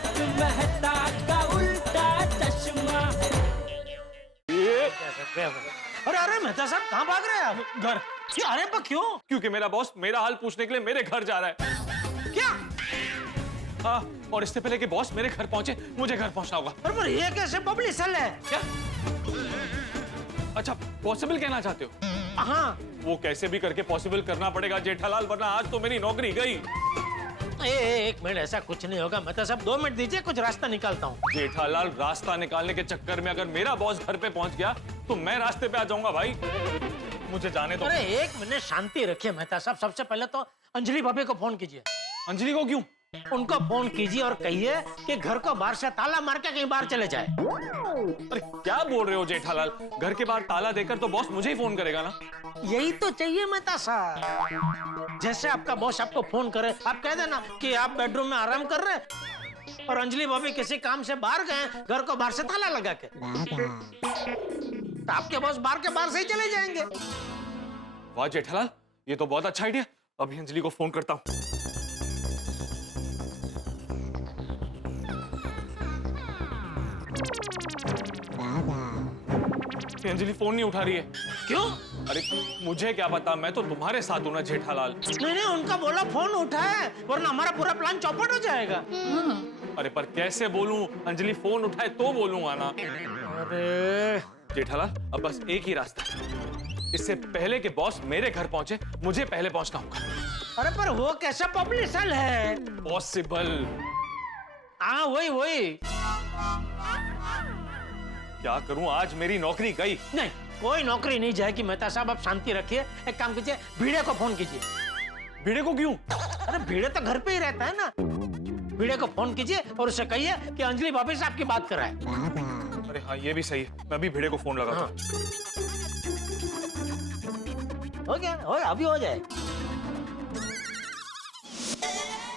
तारक मेहता का उल्टा चश्मा। अरे अरे मेहता साहब कहाँ भाग रहे हैं आप? घर अरे पर क्यों? क्योंकि मेरा बॉस मेरा हाल पूछने के लिए मेरे घर जा रहा है। क्या? हाँ, और इससे पहले कि बॉस मेरे घर पहुंचे मुझे घर पहुंचना होगा। अरे पर ये कैसे पब्लिशल है? क्या? अच्छा, पॉसिबल कहना चाहते हो? हाँ। वो कैसे भी करके पॉसिबल करना पड़ेगा जेठालाल, वरना आज तो मेरी नौकरी गई। एक मिनट, ऐसा कुछ नहीं होगा मेहता साहब, 2 मिनट दीजिए, कुछ रास्ता निकालता हूँ। जेठालाल, रास्ता निकालने के चक्कर में अगर मेरा बॉस घर पे पहुंच गया तो मैं रास्ते पे आ जाऊंगा भाई। मुझे जाने दो। अरे 1 मिनट शांति रखिए मेहता साहब। सबसे पहले तो अंजलि भाभी को फोन कीजिए। अंजलि को क्यों? उनको फोन कीजिए और कहिए कि घर को बाहर से ताला मार के कहीं बाहर चले जाए। अरे क्या बोल रहे हो जेठालाल? घर के बाहर ताला देकर तो बॉस मुझे ही फोन करेगा ना। यही तो चाहिए मेहता साहब। जैसे आपका बॉस आपको फोन करे, आप कह देना कि आप बेडरूम में आराम कर रहे हैं और अंजलि भाभी किसी काम से बाहर गए, घर को बाहर से ताला लगा के, तो आपके बॉस बाहर के बाहर से ही चले जाएंगे। वाह जेठालाल, ये तो बहुत अच्छा आइडिया। अभी अंजलि को फोन करता हूँ। अंजलि फोन नहीं उठा रही है। क्यों? अरे मुझे क्या पता, मैं तो तुम्हारे साथ हूं ना जेठालाल। नहीं, उनका बोला फोन उठाए, वरना हमारा पूरा प्लान चौपट हो जाएगा। अरे पर कैसे बोलूं? अंजलि फोन उठाए तो बोलूंगा ना। अरे जेठालाल, अब बस एक ही रास्ता है। इससे पहले कि बॉस मेरे घर पहुंचे मुझे पहले पहुंचना होगा। अरे पर वो कैसा पब्लिशल है? पॉसिबल। हाँ वही। क्या करूं, आज मेरी नौकरी गई। नहीं, कोई नौकरी नहीं जाएगी मेहता साहब, आप शांति रखिए। एक काम कीजिए, भिड़े को फोन कीजिए। भिड़े को क्यों? अरे भिड़े तो घर पे ही रहता है ना। भिड़े को फोन कीजिए और उसे कहिए कि अंजलि भाभी से आपकी बात कराए। अरे हाँ, ये भी सही है। मैं अभी भिड़े को फोन लगाता हूं। हो गया, अभी हो जाए।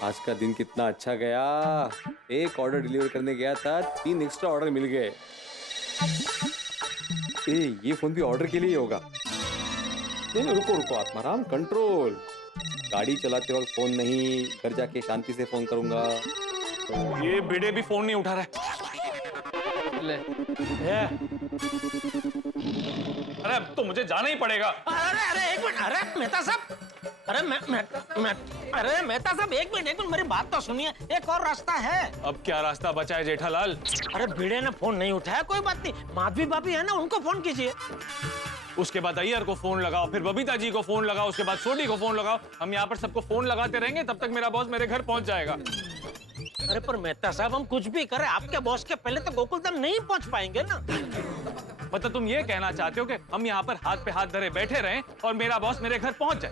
आज का दिन कितना अच्छा गया। एक ऑर्डर डिलीवर करने गया था, 3 एक्स्ट्रा ऑर्डर मिल गए। ये फोन भी ऑर्डर के लिए ही होगा। नहीं, रुको आत्माराम, कंट्रोल। गाड़ी चलाते वक्त फोन नहीं, घर जाके शांति से फोन करूंगा। ये भिड़े भी फोन नहीं उठा रहा है। अरे अब तो मुझे जाना ही पड़ेगा। अरे 1 मिनट, अरे मेहता साहब, अरे मेहता साहब 1 मिनट, मेरी बात तो सुनिए। एक और रास्ता है। अब क्या रास्ता बचा है जेठालाल? अरे भिड़े ने फोन नहीं उठाया, कोई बात नहीं, माधवी भाभी है ना, उनको फोन कीजिए। उसके बाद अय्यर को फोन लगाओ, फिर बबीता जी को फोन लगाओ, उसके बाद सोडी को फोन लगाओ। हम यहाँ पर सबको फोन लगाते रहेंगे, तब तक मेरा बॉस मेरे घर पहुंच जाएगा। अरे पर मेहता साहब, हम कुछ भी करें, आपके बॉस के पहले तो गोकुलधाम नहीं पहुंच पाएंगे ना। मतलब तुम ये कहना चाहते हो कि हम यहाँ पर हाथ पे हाथ धरे बैठे रहें और मेरा बॉस मेरे घर पहुंच जाए?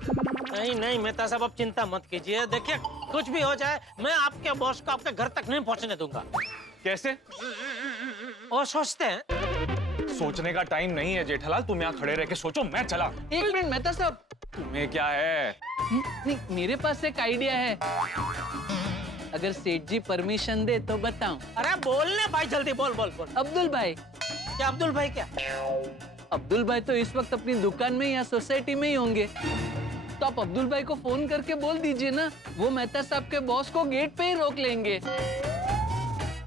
नहीं मेहता साहब, अब चिंता मत कीजिए। देखिए, कुछ भी हो जाए, मैं आपके बॉस को आपके घर तक नहीं पहुंचने दूंगा। कैसे? वो सोचते हैं। सोचने का टाइम नहीं है जेठालाल, तुम यहाँ खड़े रह के सोचो, मैं चला। 1 मिनट मेहता साहब। तुम्हें क्या है? नहीं, मेरे पास एक आइडिया है। अगर सेठ जी परमिशन दे तो बताऊं। अरे बोलने भाई, जल्दी बोल। अब्दुल भाई। क्या अब्दुल भाई? क्या अब्दुल भाई तो इस वक्त अपनी दुकान में या सोसाइटी में ही होंगे, तो आप अब्दुल भाई को फोन करके बोल दीजिए ना, वो मेहता साहब के बॉस को गेट पे ही रोक लेंगे।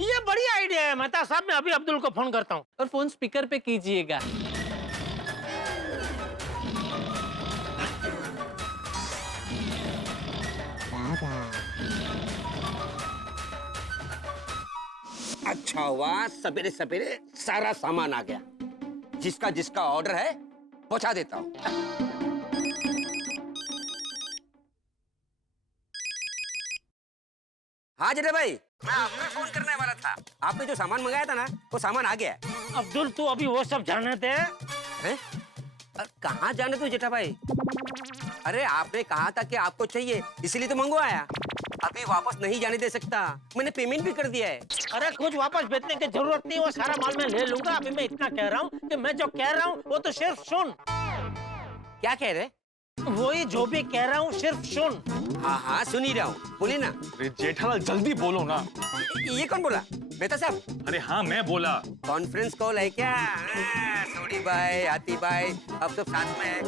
ये बड़ी आइडिया है मेहता साहब, मैं अभी अब्दुल को फोन करता हूँ। और फोन स्पीकर पे कीजिएगा। अच्छा हुआ सवेरे सवेरे सारा सामान आ गया। जिसका जिसका ऑर्डर है पहुंचा देता हूं। हाँ जरे भाई, मैं आपको फोन करने वाला था। आपने जो सामान मंगाया था ना, वो सामान आ गया है। अब्दुल, तू अभी वो सब जाने दे। हैं? कहाँ जाने तू जेठा भाई? अरे आपने कहा था कि आपको चाहिए, इसीलिए तो मंगवाया। अभी वापस नहीं जाने दे सकता, मैंने पेमेंट भी कर दिया है। अरे कुछ वापस भेजने की जरूरत नहीं, वो सारा माल मैं ले लूंगा। अभी मैं इतना कह रहा हूँ कि मैं जो कह रहा हूँ वो तो सिर्फ सुन। क्या कह रहे? वही जो भी कह रहा हूँ सिर्फ सुन। हाँ सुन ही रहा हूँ, बोलिए ना। अरे जेठालाल जल्दी बोलो ना। ये कौन बोला? मेहता साहब। अरे हाँ मैं बोला। कॉन्फ्रेंस कॉल है क्या? सोडी भाई, हाथी भाई, अब सब साथ में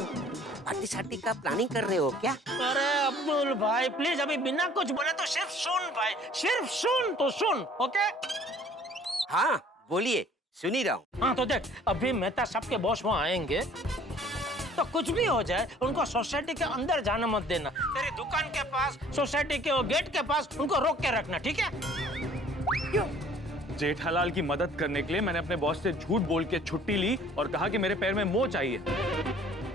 पार्टी शार्टी का प्लानिंग कर रहे हो क्या? अरे अब्दुल भाई प्लीज अभी बिना कुछ बोले तो सिर्फ सुन भाई, सिर्फ सुन तो सुन, ओके? हाँ बोलिए, सुन ही रहा हूँ। हाँ तो देख, अभी मेहता साहब के बॉस वहाँ आएंगे तो कुछ भी हो जाए उनको सोसाइटी के अंदर जाना मत देना। तेरी दुकान के पास, सोसाइटी के वो गेट के पास उनको रोक के रखना, ठीक है? क्यों? जेठालाल की मदद करने के लिए मैंने अपने बॉस से झूठ बोल के छुट्टी ली और कहा कि मेरे पैर में मोच चाहिए,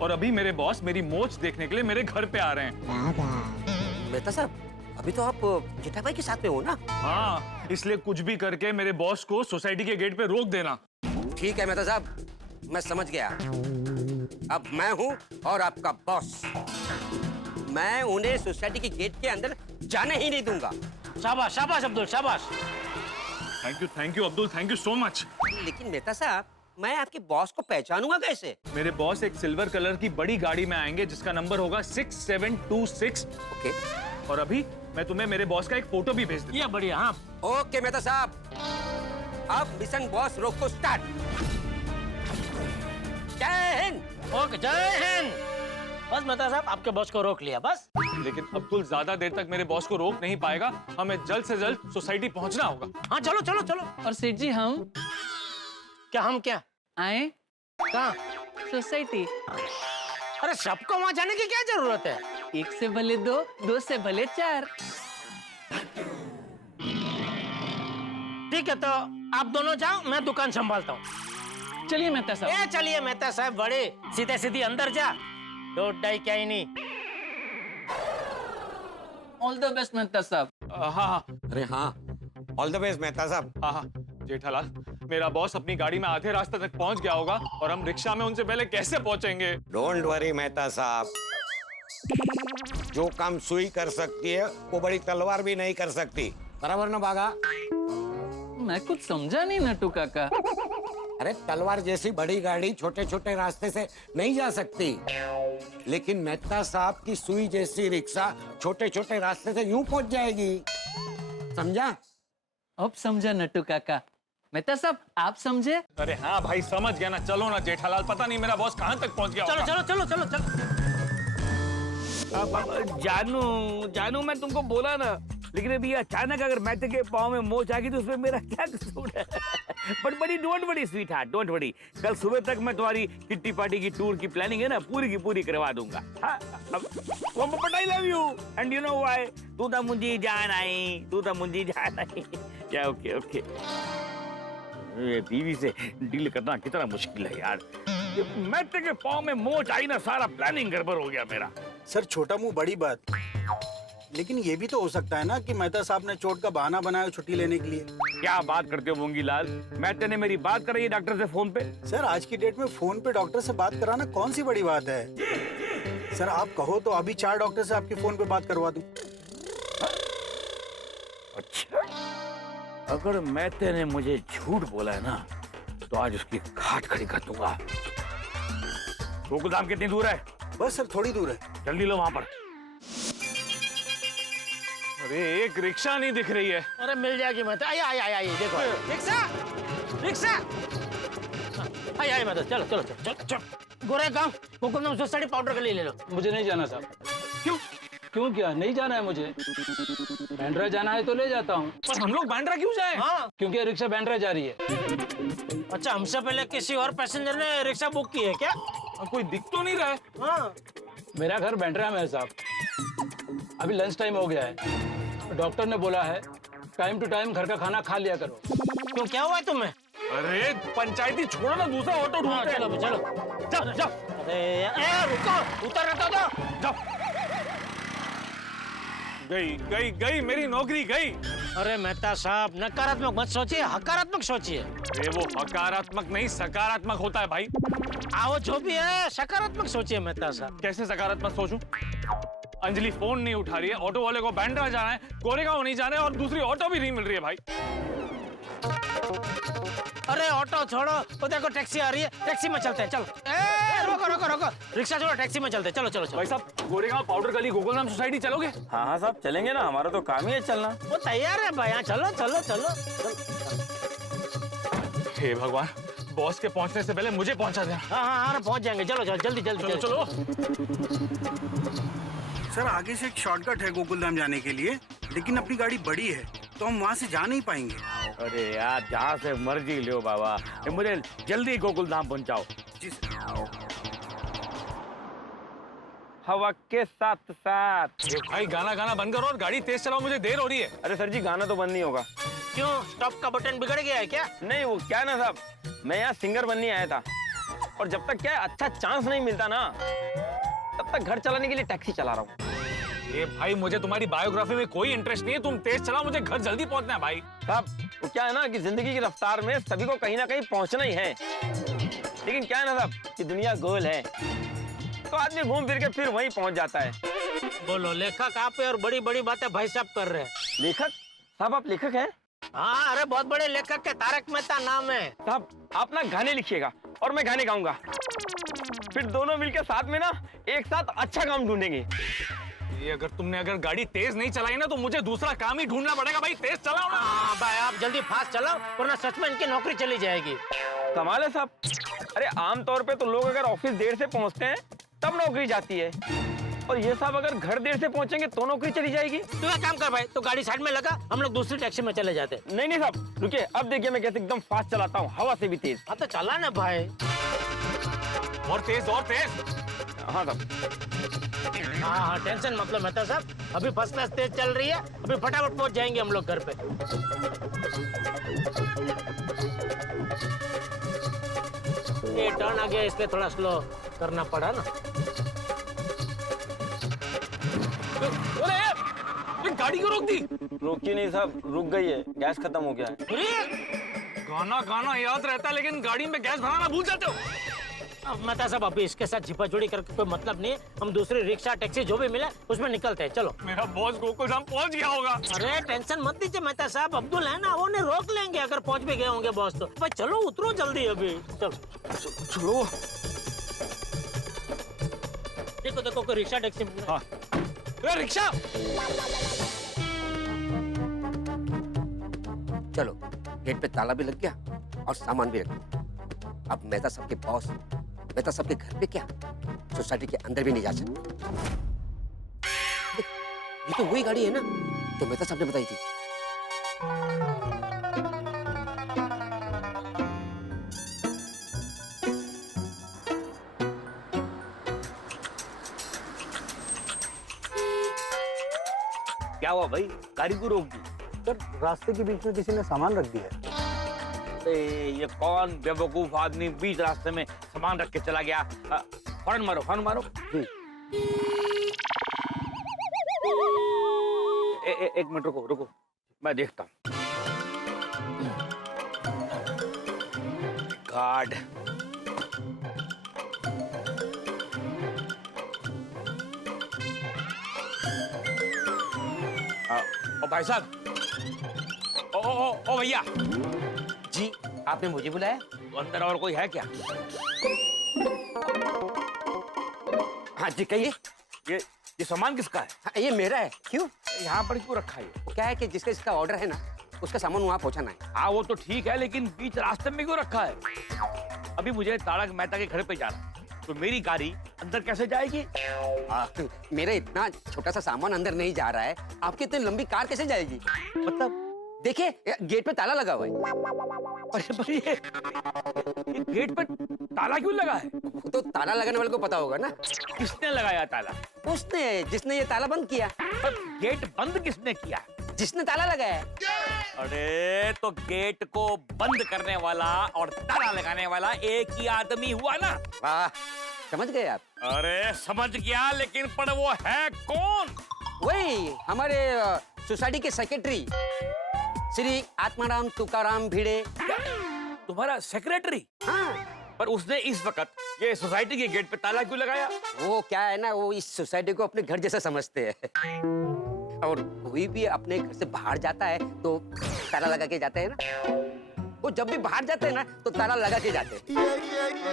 और अभी मेरे बॉस मेरी मोच देखने के लिए मेरे घर पे आ रहे हैं। मेहता साहब, अभी तो आप जेठा भाई के साथ में हो ना? हाँ, इसलिए कुछ भी करके मेरे बॉस को सोसाइटी के गेट पे रोक देना। ठीक है मेहता साहब, मैं समझ गया। अब मैं हूँ और आपका बॉस। मैं उन्हें सोसाइटी के गेट के अंदर जाने ही नहीं दूंगा। शाबाश शाबाश अब्दुल, शाबाश। Thank you Abdul, thank you so much. लेकिन मेहता साहब, मैं आपके बॉस को पहचानूंगा कैसे? मेरे बॉस एक सिल्वर कलर की बड़ी गाड़ी में आएंगे जिसका नंबर होगा 6726। ओके और अभी मैं तुम्हें मेरे बॉस का एक फोटो भी भेज दूंगा। ये बढ़िया। हाँ ओके मेहता साहब, अब मिशन बॉस रोको स्टार्ट। जय हिंद। ओके, जय हिंद। बस मेहता साहब आपके बॉस को रोक लिया बस। लेकिन अब्दुल ज्यादा देर तक मेरे बॉस को रोक नहीं पाएगा, हमें जल्द से जल्द सोसाइटी पहुंचना होगा। हाँ चलो चलो चलो। और सेठ जी हम क्या हम क्या आए कहाँ? सोसाइटी। अरे सबको वहाँ जाने की क्या जरूरत है? एक से भले दो, दो से भले चार। ठीक है तो आप दोनों जाओ, मैं दुकान संभालता हूँ। चलिए मेहता साहब। ए चलिए मेहता साहब, बड़े सीधे सीधी अंदर जा, डोंट डाई क्या ही नहीं। ऑल द बेस्ट मेहता साहब। हाँ, अरे हाँ, ऑल द बेस्ट मेहता साहब। हाँ, जेठालाल, मेरा बॉस अपनी गाड़ी में आधे रास्ते तक पहुंच गया होगा और हम रिक्शा में उनसे पहले कैसे पहुंचेंगे? डोंट वरी मेहता साहब, जो काम सुई कर सकती है वो बड़ी तलवार भी नहीं कर सकती, बराबर ना बागा? मैं कुछ समझा नहीं नटू काका। अरे तलवार जैसी बड़ी गाड़ी छोटे छोटे रास्ते से नहीं जा सकती, लेकिन मेहता साहब की सुई जैसी रिक्शा छोटे छोटे रास्ते से यूं पहुंच जाएगी, समझा? अब समझा नटू काका। मेहता साहब आप समझे? अरे हाँ भाई, समझ गया ना। चलो ना जेठालाल, पता नहीं मेरा बॉस कहाँ तक पहुंच गया चलो होगा। चलो चलो चलो चलो। जानू जानू मैं तुमको बोला ना, लेकिन अभी अचानक अगर मैं के पाँव में मोच आ गई तो उसमें मेरा क्या कसूर है? बट बड़ी don't worry sweet heart, don't worry. कल सुबह तक मैं तुम्हारी किट्टी पार्टी की टूर की प्लानिंग है ना पूरी की पूरी करवा दूंगा। But I love you and you know why. तू तो मुझे जान आई, तू तो मुझे जान आई। क्या ओके ओके। ये बीवी से डील करना कितना मुश्किल है यार। मैं के पाँव में मोच आई ना, सारा प्लानिंग गड़बड़ हो गया मेरा। सर छोटा मुंह बड़ी बात, लेकिन ये भी तो हो सकता है ना कि मेहता साहब ने चोट का बहाना बनाया छुट्टी लेने के लिए। क्या बात करते हो मूंगीलाल? मैंने ने मेरी बात कराई है डॉक्टर से फोन पे। सर आज की डेट में फोन पे डॉक्टर से बात कराना कौन सी बड़ी बात है? सर आप कहो तो अभी 4 डॉक्टर से आपके फोन पे बात करवा दूं। अच्छा, अगर मैते ने मुझे झूठ बोला है ना तो आज उसकी खाट खड़ी कर दूंगा। गोकुलधाम कितनी दूर है? बस सर थोड़ी दूर है। जल्दी लो वहां पर। अरे एक रिक्शा नहीं दिख रही है। अरे मिल जाएगी मेहता। आई आई आई आई देखो रिक्शा रिक्शा। आई आई मेहता, चलो चलो चलो चलो चलो। गोरे गाँव गोकुलधाम सोसाइटी पाउडर के लिए ले लो। मुझे नहीं जाना साहब। क्यों? क्यों क्या नहीं जाना है मुझे? बैंड्रा जाना है तो ले जाता हूँ। पर हम लोग बांद्रा क्यों जाएं? हाँ क्योंकि रिक्शा बैंड्रा जा रही है। अच्छा, हमसे पहले किसी और पैसेंजर ने रिक्शा बुक की है क्या? कोई दिख तो नहीं रहा है। हाँ मेरा घर बैंड्रा में है साहब। अभी लंच टाइम हो गया है, डॉक्टर ने बोला है टाइम टू टाइम घर का खाना खा लिया करो। क्यों, क्या हुआ है तुम्हें? अरे पंचायती छोड़ो ना, दूसरा ऑटो ढूंढते हैं। चलो चलो जाओ जाओ अरे ए, रुको, उतर रखो तो। जाओ। गई गई गई, मेरी नौकरी गई। अरे मेहता साहब नकारात्मक मत सोचिए, हकारात्मक सोचिए। अरे वो हकारात्मक नहीं सकारात्मक होता है भाई। आओ जो भी है सकारात्मक सोचिए मेहता साहब। कैसे सकारात्मक सोचूं? अंजलि फोन नहीं उठा रही है, ऑटो वाले को बैंड्रा जाना है, गोरेगांव नहीं जाना है और दूसरी ऑटो भी नहीं मिल रही है भाई। अरे ऑटो छोड़ो, वो देखो टैक्सी आ रही है, टैक्सी में चलते हैं। चलो ए, रोको रोको रोको, रिक्शा छोड़ो, टैक्सी में चलते हैं। चलो चलो चलो। भाई साहब गोरेगांव पाउडर गली गोकुलधाम सोसाइटी चलोगे? हाँ हाँ साहब चलेंगे ना, हमारा तो काम ही है चलना। वो तैयार है भाई, चलो चलो चलो। हे भगवान, बॉस के पहुंचने से पहले मुझे पहुंचा देना। हाँ हाँ हाँ पहुंच जाएंगे। चलो चलो जल्दी जल्दी चलो चलो। सर आगे से एक शॉर्टकट है गोकुलधाम जाने के लिए, लेकिन अपनी गाड़ी बड़ी है तो हम वहाँ से जा नहीं पाएंगे। अरे यार जहाँ से मर्जी लो बाबा, मुझे जल्दी गोकुलधाम पहुंचाओ। जी सर। हवा के साथ साथ। भाई गाना गाना बंद करो और गाड़ी तेज चलाओ, मुझे देर हो रही है। अरे सर जी गाना तो बंद नहीं होगा। क्यों, स्टॉप का बटन बिगड़ गया है क्या? नहीं वो क्या ना साहब, मैं यहाँ सिंगर बनने आया था और जब तक क्या है अच्छा चांस नहीं मिलता ना, तब तक घर चलाने के लिए टैक्सी चला रहा हूँ। ये भाई मुझे तुम्हारी बायोग्राफी में कोई इंटरेस्ट नहीं है, तुम तेज चलाओ, मुझे घर जल्दी पहुंचना है भाई। साहब वो क्या है ना कि जिंदगी की रफ्तार में सभी को कहीं ना कहीं पहुंचना ही है, लेकिन क्या है ना साहब कि दुनिया गोल है, तो आदमी घूम फिर के फिर वहीं पहुंच जाता है। बोलो, लेखक आप है और बड़ी बड़ी बातें भाई साहब कर रहे हैं। लेखक? साहब आप लेखक हैं? हाँ, अरे बहुत बड़े लेखक के तारक मेहता नाम है। साहब आप ना गाने लिखिएगा और मैं गाने गाऊंगा, फिर दोनों मिलकर साथ में ना एक साथ अच्छा काम ढूंढेंगे। ये अगर गाड़ी तेज नहीं चलाई ना तो मुझे दूसरा काम ही ढूंढना पड़ेगा भाई, तेज चलाओ ना। हाँ भाई, आप जल्दी फास्ट चलाओ वरना सच में इनकी नौकरी चली जाएगी। कमाल है साहब। अरे आमतौर पे तो लोग अगर ऑफिस देर से पहुंचते हैं तब नौकरी जाती है, और ये साहब अगर घर देर से पहुंचेंगे तो नौकरी चली जाएगी। तू एक काम कर भाई, तो गाड़ी साइड में लगा, हम लोग दूसरी टैक्सी में चले जाते। नहीं नहीं साहब रुकिए, अब देखिए मैं कैसे एकदम फास्ट चलाता हूँ, हवा से भी तेज। हाँ तो चला ना भाई। और तेज और तेज। हाँ साहब। हाँ, टेंशन मतलब मेहता साहब, अभी फर्स्ट क्लास तेज चल रही है, अभी फटाफट पहुंच जाएंगे हम लोग घर पे। ये टर्न आ गया, इसलिए थोड़ा स्लो करना पड़ा ना। अरे ये गाड़ी क्यों रोक दी? रोकी नहीं साहब, रुक गई है, गैस खत्म हो गया है। गाना गाना याद रहता है लेकिन गाड़ी में गैस भराना भूल जाते हो। अब मेहता साहब अभी इसके साथ छिपाछुड़ी करके कोई मतलब नहीं है, हम दूसरी रिक्शा टैक्सी जो भी मिले उसमें निकलते हैं, चलो। मेरा बॉस गोकुलधाम पहुंच गया होगा। अरे टेंशन मत लीजिए मेहता साहब, अब्दुल है ना, वो ने रोक लेंगे अगर पहुंच भी गए होंगे बॉस तो। भाई चलो उतरो जल्दी अभी, चलो चलो। देखो देखो कोई रिक्शा टैक्सी मिल रहा है। हाँ। रिक्शा। चलो गेट पे ताला भी लग गया और सामान भी रख दिया। अब मेहता साहब के बॉस मेहता साहब के घर पे क्या, सोसाइटी के अंदर भी नहीं जा सकते। ये तो वही गाड़ी है ना तो मेहता साहब ने बताई थी। क्या हुआ भाई, गाड़ी को रोक दी? सर रास्ते के बीच में किसी ने सामान रख दिया है। ये कौन बेवकूफ आदमी बीच रास्ते में सामान रख के चला गया? हॉर्न मारो, हॉर्न मारो। एक मिनट रुको रुको, मैं देखता हूँ। गार्ड। ओ भाई साहब, ओ भैया जी आपने मुझे बुलाया? तो अंदर और कोई है क्या? हाँ जी कहिए। ये सामान किसका है? हाँ, ये मेरा है। क्यों? यहाँ पर क्यों रखा है? वो क्या है कि जिसका इसका ऑर्डर है ना उसका सामान वहाँ पहुँचाना है। हाँ वो तो ठीक है, लेकिन बीच रास्ते में क्यों रखा है? अभी मुझे तारक मेहता के घर पे जाना है, तो मेरी गाड़ी अंदर कैसे जाएगी? मेरा इतना छोटा सा सामान अंदर नहीं जा रहा है, आपकी इतनी लंबी कार कैसे जाएगी? मतलब देखिए गेट पे ताला लगा हुआ है। अरे पर ये गेट पर ताला क्यों लगा है? वो तो ताला लगाने वाले को पता होगा ना। किसने लगाया ताला? उसने, जिसने ये ताला बंद किया। पर गेट बंद किसने किया? जिसने ताला लगाया। अरे तो गेट को बंद करने वाला और ताला लगाने वाला एक ही आदमी हुआ ना? वाह, समझ गए आप? अरे समझ गया, लेकिन पर वो है कौन? वही हमारे सोसाइटी के सेक्रेटरी श्री आत्माराम तुकाराम भिड़े। तुम्हारा सेक्रेटरी? हाँ। पर उसने इस वक्त ये सोसाइटी के गेट पे ताला क्यों लगाया? वो क्या है ना, वो इस सोसाइटी को अपने घर जैसा समझते हैं और कोई भी अपने घर से बाहर जाता है तो ताला लगा के जाते हैं ना। वो जब भी बाहर जाते हैं ना तो ताला लगा के जाते हैं।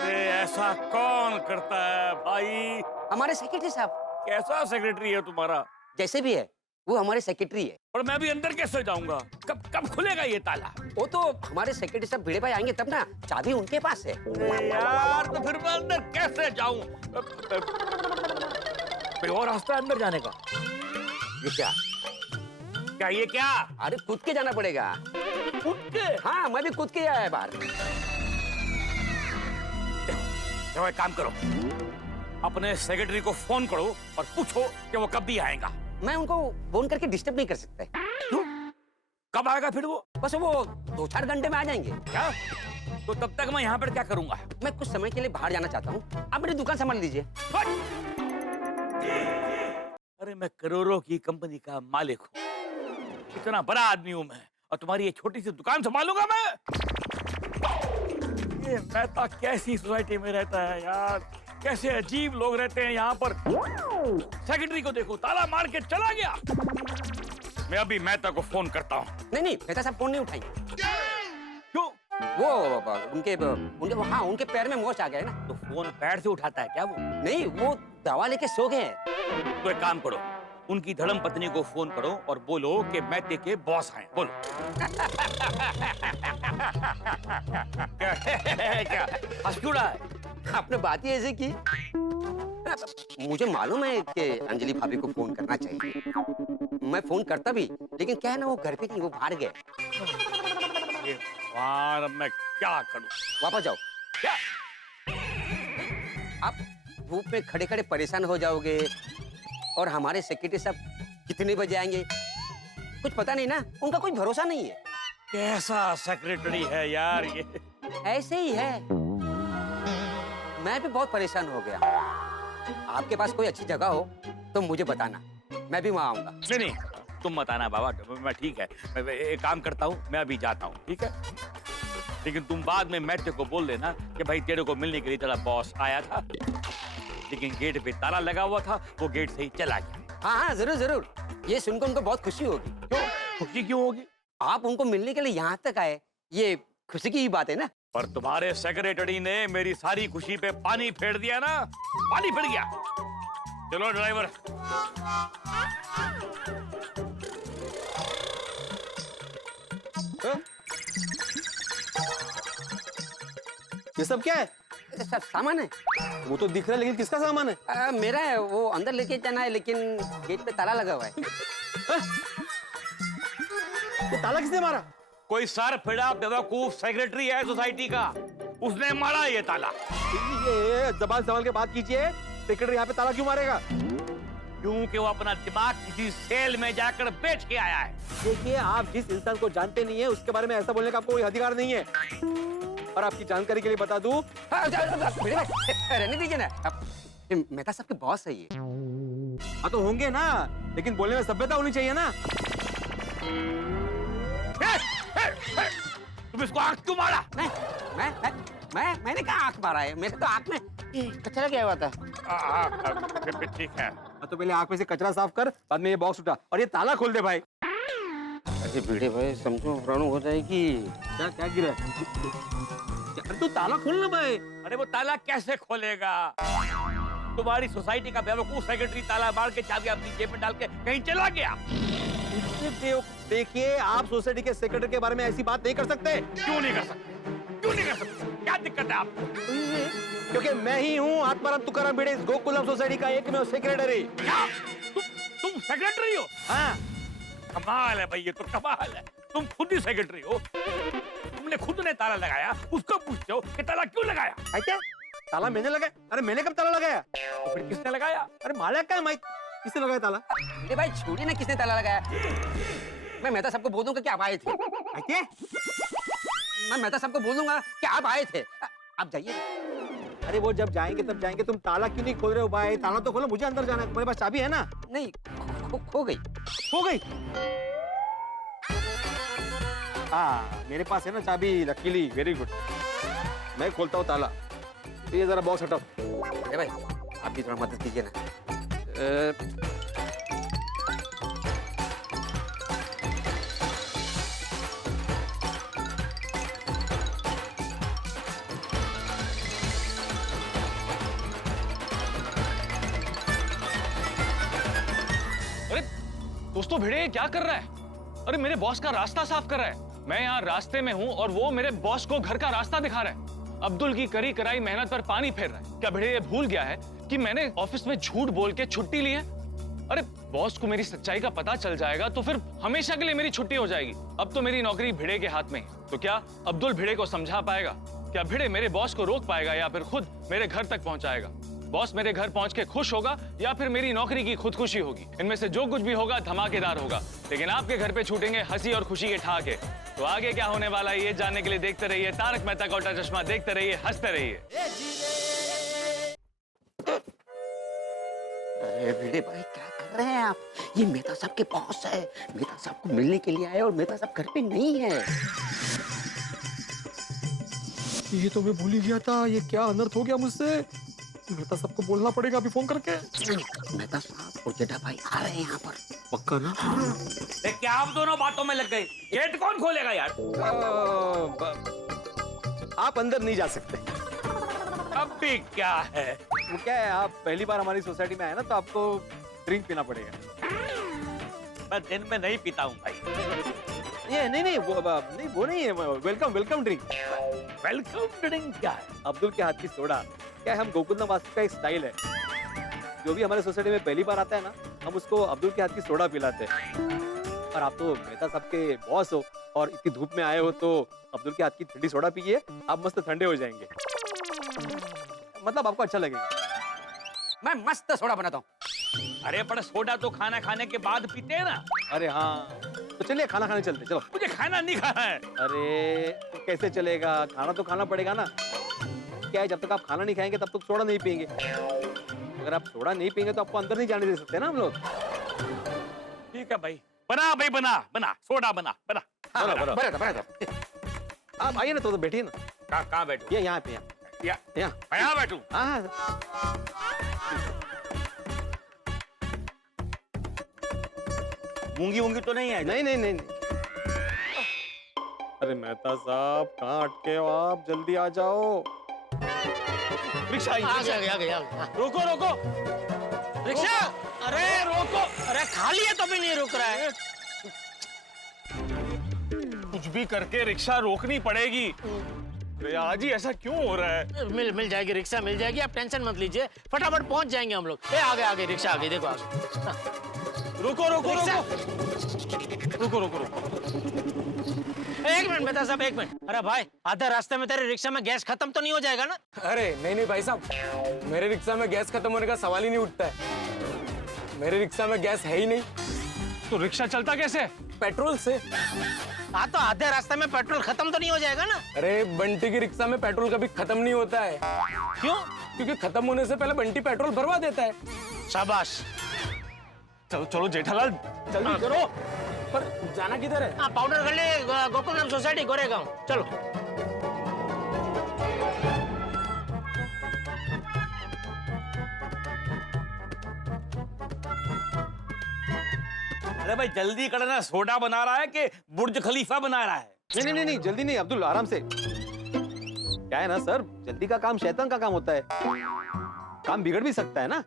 अरे ऐसा कौन करता है भाई? हमारे सेक्रेटरी साहब। कैसा सेक्रेटरी है तुम्हारा? जैसे भी है वो हमारे सेक्रेटरी है। और मैं भी अंदर कैसे जाऊंगा? कब कब खुलेगा ये ताला? वो तो हमारे सेक्रेटरी साहब भिड़े भाई आएंगे तब ना, चाबी उनके पास है। यार तो फिर मैं अंदर कैसे जाऊं? कोई और रास्ता है अंदर जाने का? ये क्या? क्या ये क्या? अरे कूद के जाना पड़ेगा। कूद के? हाँ, मैं भी कूद के आया है बाहर। देखो एक काम करो, अपने सेक्रेटरी को फोन करो और पूछो कि वो कब भी आएगा। मैं उनको फोन करके डिस्टर्ब नहीं कर सकता। क्यों? कब आएगा फिर वो? बस वो 2-4 घंटे में आ जाएंगे। क्या? तो तब तक मैं यहाँ पर क्या करूंगा? मैं कुछ समय के लिए बाहर जाना चाहता हूँ, आप मेरी दुकान संभाल लीजिए। अरे मैं करोड़ों की कंपनी का मालिक हूँ, इतना बड़ा आदमी हूँ मैं, और तुम्हारी ये छोटी सी दुकान संभालूंगा मैं? ये मेहता कैसी सोसाइटी में रहता है यार, कैसे अजीब लोग रहते हैं यहाँ पर। सेक्रेटरी को देखो, ताला मार के चला गया। मैं अभी मेहता को फोन करता हूँ। नहीं नहीं, मेहता साहब फोन नहीं उठाएंगे। क्यों? वो उनके पैर में मोच आ गया है ना। तो फोन पैर से उठाता है क्या वो? नहीं, वो दवा लेके सो गए हैं। तो एक काम करो, उनकी धर्म पत्नी को फोन करो और बोलो कि मेहते के बॉस आए। बोलो। क्या हंस क्यों रहा है? आपने बात ही ऐसे की। मुझे मालूम है कि अंजलि भाभी को फोन करना चाहिए। मैं फोन करता भी, लेकिन क्या है ना, वो घर पे नहीं, वो बाहर गए। यार मैं क्या करूं? वापस जाओ। क्या? आप धूप में खड़े खड़े परेशान हो जाओगे, और हमारे सेक्रेटरी साहब कितने बजे आएंगे कुछ पता नहीं ना, उनका कोई भरोसा नहीं है। कैसा सेक्रेटरी है यार ये? ऐसे ही है। मैं भी बहुत परेशान हो गया। आपके पास कोई अच्छी जगह हो तो मुझे बताना, मैं भी वहां आऊंगा। नहीं नहीं, तुम मत आना बाबा, मैं ठीक है, मैं एक काम करता हूँ, मैं अभी जाता हूँ, ठीक है? लेकिन तुम बाद में मेहते को बोल देना कि भाई तेरे को मिलने के लिए तेरा बॉस आया था, लेकिन गेट पे ताला लगा हुआ था, वो गेट से ही चला गया। हाँ हाँ, जरूर जरूर। ये सुनकर उनको बहुत खुशी होगी। क्यों खुशी क्यों होगी? आप उनको मिलने के लिए यहाँ तक आए, ये खुशी की ही बात है ना। पर तुम्हारे सेक्रेटरी ने मेरी सारी खुशी पे पानी फेर दिया ना, पानी फिर गया। चलो ड्राइवर। ये सब क्या है? सब सामान है। वो तो दिख रहा है, लेकिन किसका सामान है? मेरा है, वो अंदर लेके जाना है, लेकिन गेट पे ताला लगा हुआ है। ये ताला किसने मारा? कोई सर फिरा बेवकूफ सेक्रेटरी है सोसाइटी का, उसने मारा ये ताला। ये जबान संभाल के बात कीजिए। सेक्रेटरी यहाँ पे ताला क्यों मारेगा? क्योंकि वो अपना दिमाग किसी सेल में जाकर बेच के आया है। देखिए, आप जिस इंसान को जानते नहीं है उसके बारे में ऐसा बोलने का आपको कोई अधिकार नहीं है। और आपकी जानकारी के लिए बता दूं, रहने दीजिए ना, मेहता साहब के बॉस है ये। हाँ तो होंगे ना, लेकिन बोलने में सभ्यता होनी चाहिए ना। तुम इसको आंख क्यों मारा? मैंने कहा आंख मारा है, मेरे तो आंख में कचरा गया हुआ था। फिर ठीक है। तो पहले आंख में से कचरा साफ कर, बाद में ये बॉक्स उठा और ये ताला खोल दे भाई। अरे भिड़े भाई, समझो प्राणु हो जाएगी। क्या क्या गिरा? अरे तू ताला खोल ना भाई। अरे वो ताला कैसे खोलेगा? तुम्हारी सोसाइटी का बेवकूफ सेक्रेटरी ताला मार के चाबी अपनी जेब में डाल के कहीं चला गया। देखिए, आप सोसाइटी के सेक्रेटरी के बारे में ऐसी बात नहीं कर सकते। क्यों नहीं कर सकते? क्यों नहीं कर सकते? क्या दिक्कत है आपको? क्योंकि मैं ही हूँ आत्माराम तुकाराम भिड़े, इस गोकुलम सोसाइटी का एकमेव सेक्रेटरी। क्या? तुम सेक्रेटरी हो? हाँ। कमाल है भाई, ये तो कमाल है। तुम खुद ही सेक्रेटरी हो, तुमने खुद ने ताला लगाया, उसको पूछते हो कि ताला क्यों लगाया? क्या? ताला मैंने लगाया? अरे मैंने कब ताला लगाया? तो फिर किसने लगाया? अरे मालिक का माइक, किसने लगाया ताला? अरे भाई छोड़िए ना, किसने ताला लगाया? मैं मेहता साहब को बोल दूंगा कि आप आए थे। क्या? मैं मेहता साहब को बोल दूंगा कि आप आए थे। आप जाइए। अरे वो जब जाएंगे तब जाएंगे, तुम ताला क्यों नहीं खोल रहे हो भाई? ताला तो खोलो, मुझे अंदर जाना है। तुम्हारे पास चाबी है ना? नहीं, खो गई। हो गई? हाँ, मेरे पास है ना चाबी, लकीली, वेरी गुड। मैं खोलता हूँ ताला। तो ये जरा बॉक्स हटाओ। अरे भाई, आप भी थोड़ा मदद कीजिए ना। दोस्तों भिड़े क्या कर रहा है? अरे मेरे बॉस का रास्ता साफ कर रहा है। मैं यहाँ रास्ते में हूँ और वो मेरे बॉस को घर का रास्ता दिखा रहा है। अब्दुल की करी कराई मेहनत पर पानी फेर रहा है। क्या भिड़े ये भूल गया है कि मैंने ऑफिस में झूठ बोल के छुट्टी ली है। अरे बॉस को मेरी सच्चाई का पता चल जाएगा तो फिर हमेशा के लिए मेरी छुट्टी हो जाएगी। अब तो मेरी नौकरी भिड़े के हाथ में है। तो क्या अब्दुल भिड़े को समझा पाएगा? क्या भिड़े मेरे बॉस को रोक पाएगा या फिर खुद मेरे घर तक पहुंचाएगा? बॉस मेरे घर पहुंच के खुश होगा या फिर मेरी नौकरी की खुदकुशी होगी? इनमें से जो कुछ भी होगा धमाकेदार होगा, लेकिन आपके घर पे छूटेंगे हंसी और खुशी के ठहाके। तो आगे क्या होने वाला है ये जानने के लिए देखते रहिए तारक मेहता का उल्टा चश्मा, देखते रहिए, हंसते रहिए। अरे भिड़े भाई क्या कर रहे हैं आप? ये मेहता साहब के बॉस है, मेहता साहब को मिलने के लिए आए और मेहता साहब घर पे नहीं है। ये तो मैं भूल ही गया था। ये क्या अनर्थ हो गया मुझसे। मेहता सबको बोलना पड़ेगा अभी फोन करके। मेहता साहब और जेठा भाई आ रहे हैं यहाँ पर। पक्का ना? क्या आप दोनों बातों में लग गए? गेट कौन खोलेगा यार? आप अंदर नहीं जा सकते। अब भी क्या है? वो क्या है, आप पहली बार हमारी सोसाइटी में आए ना, तो आपको ड्रिंक पीना पड़ेगा। मैं दिन में नहीं पीता हूँ भाई। ये नहीं वो नहीं है। Welcome drink. वेलकम ड्रिंक क्या है? अब्दुल के हाथ की सोडा। क्या है, हम गोकुल वासी का एक स्टाइल है। जो भी हमारे सोसाइटी में पहली बार आता है ना, हम उसको अब्दुल के हाथ की सोडा पिलाते हैं। और आप तो मेहता साहब के बॉस हो और इतनी धूप में आए हो, तो अब्दुल के हाथ की ठंडी सोडा पीजिए, आप मस्त ठंडे हो जाएंगे। मतलब आपको अच्छा लगेगा। मैं मस्त सोडा बनाता हूँ। अरे पर सोडा तो खाना खाने के बाद पीते हैं ना। अरे हाँ, तो चलिए खाना खाने चलते। चलो। मुझे खाना नहीं खाना है। अरे तो कैसे चलेगा, खाना तो खाना पड़ेगा ना। क्या है, जब तक आप खाना नहीं खाएंगे तब तक सोडा नहीं पियेंगे। अगर आप सोडा नहीं पियेंगे तो आपको अंदर नहीं जाने दे सकते ना हम लोग। ठीक है भाई, बना भाई, बना सोडा बना। बना। आप आइए ना, तो बैठिए ना। कहाँ बैठू? ये यहाँ पे, यहाँ। मैं यहाँ बैठू? हाँ। मूंगी तो नहीं है? नहीं। अरे मेहता साहब कहाँ अटके हो आप, जल्दी आ जाओ। रिक्शा आ गया। रोको रिक्शा। अरे रोको। अरे खाली है तो भी नहीं रुक रहा है। कुछ भी करके रिक्शा रोकनी पड़ेगी। अरे आज ही ऐसा क्यों हो रहा है? मिल जाएगी, रिक्शा मिल जाएगी, आप टेंशन मत लीजिए, फटाफट पहुंच जाएंगे हम लोग। ए आगे रिक्शा आ गई, देखो आगे। रुको। एक मिनट मेहता साहब, एक मिनट। अरे भाई, आधा रास्ते में तेरे रिक्शा में गैस खत्म तो नहीं हो जाएगा ना? अरे नहीं भाई साहब, मेरे रिक्शा में गैस खत्म होने का सवाल ही नहीं उठता है। मेरे रिक्शा में गैस है ही नहीं। तो रिक्शा चलता कैसे? पेट्रोल से। हाँ तो आधे रास्ते में पेट्रोल खत्म तो नहीं हो जाएगा ना? अरे बंटी की रिक्शा में पेट्रोल कभी खत्म नहीं होता है। क्यों? क्योंकि खत्म होने से पहले बंटी पेट्रोल भरवा देता है। शाबाश। चलो जेठालाल जल्दी करो। पर जाना किधर है? हाँ, पाउडर गली, गोकुलधाम सोसाइटी, गोरेगांव। चलो। अरे भाई जल्दी करना, सोडा बना रहा है कि बुर्ज खलीफा बना रहा है? नहीं, जल्दी नहीं अब्दुल, आराम से। क्या है ना सर, जल्दी का काम शैतान का काम होता है। काम बिगड़ भी सकता है ना।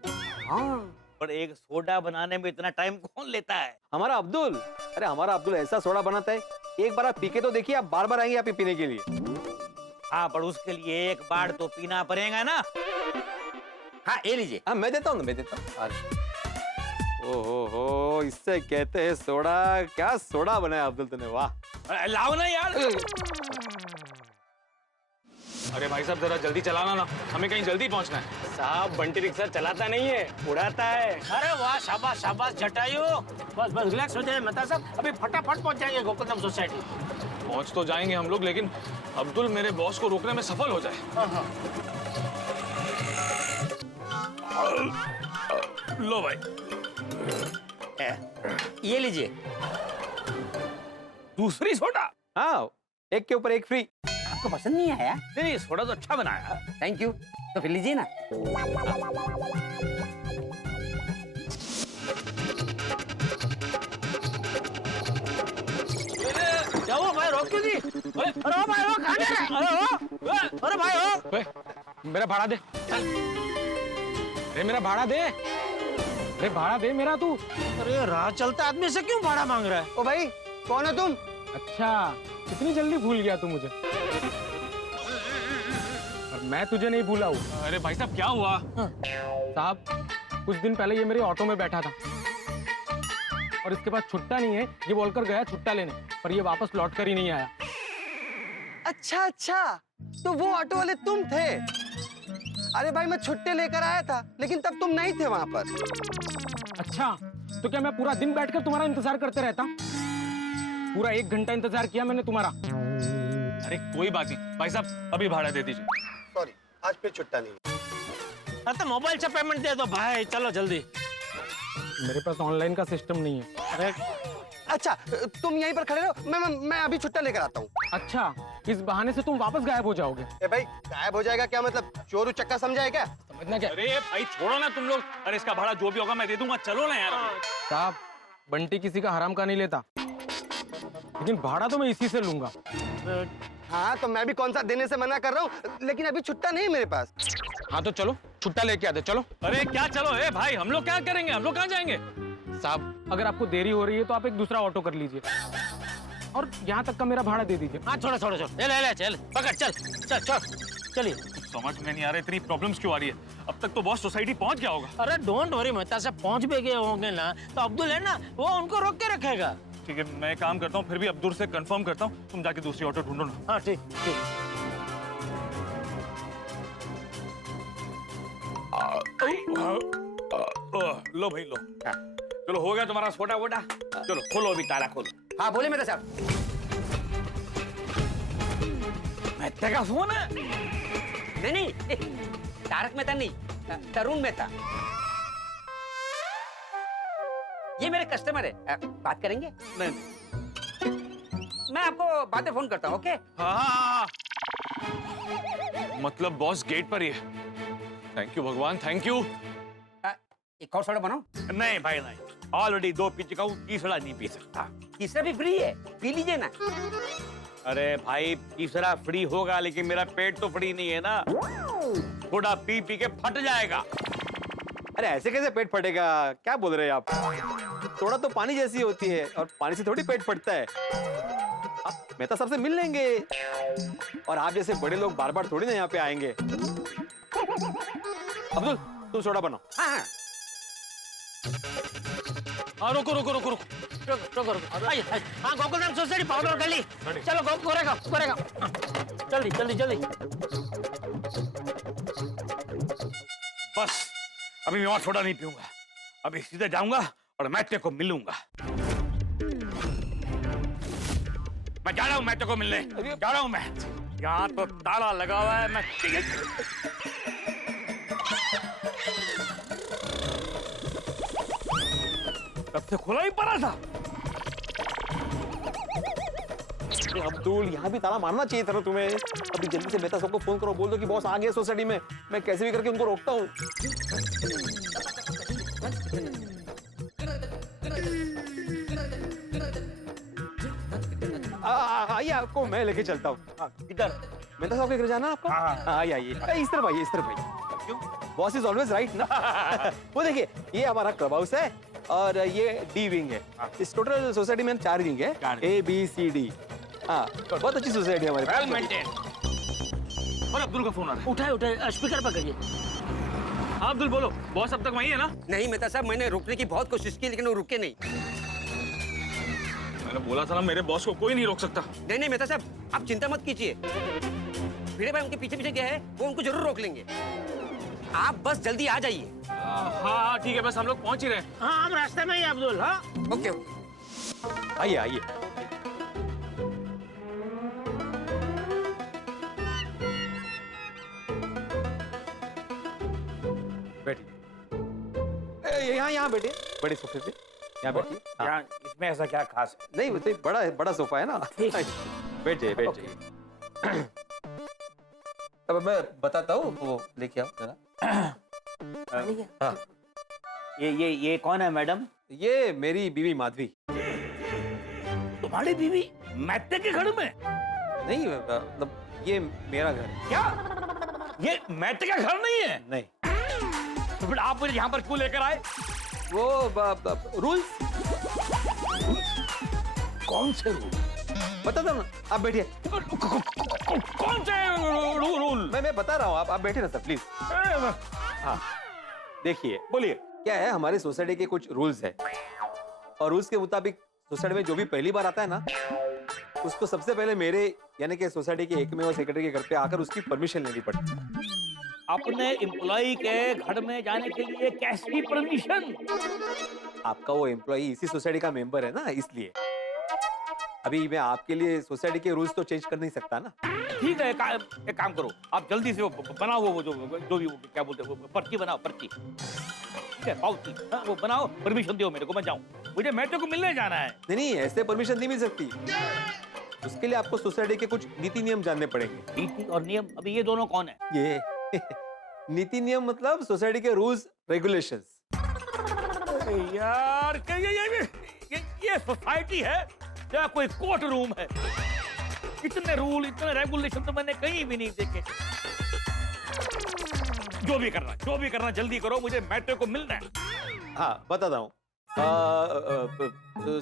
हाँ, पर एक सोडा बनाने में इतना टाइम कौन लेता है? हमारा अब्दुल। अरे हमारा अब्दुल ऐसा सोडा बनाता है, एक बार आप पी के तो देखिए, आप बार बार आएंगे आप पीने के लिए। हाँ, पर उसके लिए एक बार तो पीना पड़ेगा ना। हाँ ये लीजिए। हाँ मैं देता हूँ। ओहो, इससे कहते हैं सोडा। क्या सोडा बनाया अब्दुल तूने, वाह। लाओ ना यार। अरे भाई साहब जरा जल्दी चलाना ना, हमें कहीं जल्दी पहुंचना है। साहब बंटी रिक्शा चलाता नहीं है, उड़ाता है। अरे वाह, शाबाश जटायु। बस रिलैक्स हो जाए मेहता साहब, अभी फटाफट पहुंच जाएंगे गोकुलधाम सोसाइटी। पहुंच तो जाएंगे हम लोग, लेकिन अब्दुल मेरे बॉस को रोकने में सफल हो जाए। लो भाई, ये लीजिए। दूसरी सोडा? हाँ, एक के ऊपर एक फ्री। आपको पसंद नहीं आया? नहीं, सोडा तो अच्छा बनाया। Thank you. तो फिर लीजिए ना। क्या हुआ भाई, रोक क्यों दी? अरे भाई हो, कहाँ जा रहे? अरे भाई हो। मेरा भाड़ा दे। अरे मेरा भाड़ा दे। अरे भाड़ा दे मेरा तू। अरे राह चलता आदमी से क्यों भाड़ा मांग रहा है? ओ भाई कौन है तुम? अच्छा, इतनी जल्दी भूल गया तू मुझे। और मैं तुझे नहीं भूला हूँ। अरे भाई साहब क्या हुआ? साहब कुछ दिन पहले ये मेरे ऑटो में बैठा था और इसके पास छुट्टा नहीं है, ये बोलकर गया छुट्टा लेने, पर ये वापस लौट कर ही नहीं आया। अच्छा अच्छा, तो वो ऑटो वाले तुम थे। अरे भाई मैं छुट्टे लेकर आया था, लेकिन तब तुम नहीं थे वहां पर। अच्छा, तो क्या मैं पूरा दिन बैठकर तुम्हारा इंतजार करते रहता? पूरा 1 घंटा इंतजार किया मैंने तुम्हारा। अरे कोई बात नहीं भाई साहब, अभी भाड़ा दे दीजिए। सॉरी, आज फिर छुट्टा नहीं। तो मोबाइल से पेमेंट दे दो भाई, चलो जल्दी। मेरे पास ऑनलाइन का सिस्टम नहीं है। अरे अच्छा, तुम यहीं पर खड़े रहो, मैं अभी छुट्टा लेकर आता हूँ। अच्छा, इस बहाने से तुम वापस गायब हो जाओगे। ए भाई, गायब हो जाएगा क्या मतलब? चोर उचक्का समझा है क्या? समझना क्या? अरे भाई छोड़ो ना तुम लोग, अरे इसका भाड़ा जो भी होगा मैं दे दूंगा, चलो ना यार। साहब, बंटी किसी का हराम का नहीं लेता, लेकिन भाड़ा तो मैं इसी से लूंगा। हाँ, तो मैं भी कौन सा देने से मना कर रहा हूँ, लेकिन अभी छुट्टा नहीं है मेरे पास। हाँ तो चलो, छुट्टा लेके आते, चलो। अरे क्या चलो, ए भाई हम लोग क्या करेंगे, हम लोग कहाँ जाएंगे? साहब, अगर आपको देरी हो रही है तो आप एक दूसरा ऑटो कर लीजिए और यहाँ तक का मेरा भाड़ा दे दीजिए। हाँ छोड़ो छोड़ो छोड़ो, ले चल पकड़, चल चल चल चलिए। समझ में नहीं आ रहा इतनी प्रॉब्लम्स क्यों आ रही है। अब तक तो बॉस सोसाइटी पहुंच गया होगा। अरे डोंट वरी, मेहता साहब पहुंच भी गए होंगे ना, तो अब्दुल है ना, वो उनको रोक के रखेगा। ठीक है, मैं काम करता हूँ, फिर भी अब्दुल से कंफर्म करता हूँ, तुम जाके दूसरी ऑटो ढूंढो ना। हाँ ठीक ठीक। लो भाई लो, चलो हो गया तुम्हारा छोटा वोटा, चलो खोलो अभी ताला खोलो। हाँ बोले मेहता साहब। मेहता का फोन है? नहीं, तारक मेहता नहीं, तरुण मेहता। ये मेरे कस्टमर है, बात करेंगे? नहीं मैं आपको बाद में फोन करता हूँ, ओके? हाँ। मतलब बॉस गेट पर ही है। थैंक यू भगवान, थैंक यू। एक और सोडा बनाओ? नहीं भाई नहीं, ऑलरेडी 2 पी चुका हूँ, तीसरा नहीं पी सकता। तीसरा भी फ्री है, पी लीजिए ना। अरे भाई तीसरा फ्री होगा, लेकिन मेरा पेट तो फ्री नहीं है ना, थोड़ा पी पी के फट जाएगा। अरे ऐसे कैसे पेट फटेगा, क्या बोल रहे हैं आप? थोड़ा तो पानी जैसी होती है और पानी से थोड़ी पेट फटता है। आप मेहता साहब से मिल लेंगे और आप जैसे बड़े लोग बार बार थोड़ी ना यहाँ पे आएंगे। अब्दुल, तुम सोडा बनाओ। हाँ हाँ रुको रुको रुको रुको रुको रुको, आइए आइए। हाँ गोकुलधाम सोसाइटी पाउडर गली, चलो गोरेगा गोरेगा, जल्दी जल्दी जल्दी। बस अभी मैं और सोडा नहीं पीऊंगा, अभी सीधे जाऊंगा और मैथे को मिलूंगा। मैं जा रहा हूँ मैथे को मिलने, जा रहा हूँ मैं। यहाँ तो ताला लगा हुआ है, मैं कब से खुला ही पड़ा था। अब्दुल, यहाँ भी ताला मारना चाहिए था ना तुम्हें। अभी जल्दी से मेहता साहब को फोन करो, बोल दो कि बॉस आ गए सोसाइटी में, मैं कैसे भी करके उनको रोकता हूँ। आइए, आपको मैं लेके चलता हूँ। इधर मेहता साहब के घर जाना आपको? आइए आइए, इस तरफ आइए, इस तरफ आइए। क्यों? बॉस इज ऑलवेज राइट ना। वो देखिए, ये हमारा क्लब हाउस है और ये डी विंग है। इस टोटल सोसाइटी में 4 विंग है, ABCD। हाँ, बहुत अच्छी सोसाइटी है हमारी। Well maintain. और अब्दुल का फोन आ रहा है। उठाए उठाए, स्पीकर पर करिए। हाँ अब्दुल बोलो, बॉस अब तक वही है ना? नहीं मेहता साहब, मैंने रोकने की बहुत कोशिश की, लेकिन वो रुके नहीं। मैंने बोला था ना, मेरे बॉस को कोई नहीं रोक सकता। नहीं मेहता साहब, आप चिंता मत कीजिए, भिड़े भाई उनके पीछे पीछे गया है, वो उनको जरूर रोक लेंगे। आप बस जल्दी आ जाइए। हाँ ठीक है, बस हम लोग पहुंच ही रहे हैं। हाँ हम रास्ते में ही अब्दुल। हाँ ओके। आइए आइए। बैठिए, यहाँ बैठिए, बड़े सोफे पे यहाँ बैठिए। यहाँ इसमें ऐसा क्या खास है? नहीं, वैसे बड़ा सोफा है ना। बैठ जाइए, बैठ जाइए। अब मैं बताता हूँ, वो लेके आओ जरा। हाँ, ये कौन है मैडम? ये मेरी बीवी माधवी। तुम्हारी बीवी मैथे के घर में? नहीं, मतलब ये मेरा घर है। क्या ये मैथे का घर नहीं है? नहीं। तो फिर आप मुझे यहाँ पर क्यों लेकर आए? वो रूल्स। कौन से रूल? बताता हूँ ना, आप बैठिए। कौन से रूल? मैं बता रहा हूँ, आप बैठिए ना सर, प्लीज। हाँ, देखिए बोलिए। क्या है, हमारी सोसाइटी के कुछ रूल्स है और रूल्स के मुताबिक सोसाइटी में जो भी पहली बार आता है ना, उसको सबसे पहले मेरे यानी कि सोसाइटी के एकमेव सेक्रेटरी के घर पे आकर उसकी परमिशन लेनी पड़ती है। अपने एम्प्लॉय के घर में जाने के लिए कैसी परमिशन? आपका वो एम्प्लॉई इसी सोसाइटी का मेंबर है ना, इसलिए अभी मैं आपके लिए सोसाइटी के रूल्स तो चेंज कर नहीं सकता ना। ठीक है, एक काम करो, आप जल्दी से वो बनाओ, वो जो भी वो क्या बोलते हैं, वो पर्ची बनाओ, पर्ची। ठीक है, पावती, हाँ, वो बनाओ, परमिशन दो मेरे को, मैं जाऊँ। मुझे मैटर को मिलने जाना है। नहीं, ऐसे परमिशन नहीं मिल सकती। उसके लिए आपको सोसाइटी के कुछ नीति नियम जानने पड़ेंगे। नीति और नियम, अभी ये दोनों कौन है? ये नीति नियम मतलब सोसाइटी के रूल्स रेगुलेशंस। यार ये सोसाइटी है या कोई कोर्ट रूम है? इतने रूल, इतने रेगुलेशन तो मैंने कहीं भी नहीं देखे। जो भी करना जल्दी करो, मुझे मैटर को मिलना है। हाँ, बताता हूँ।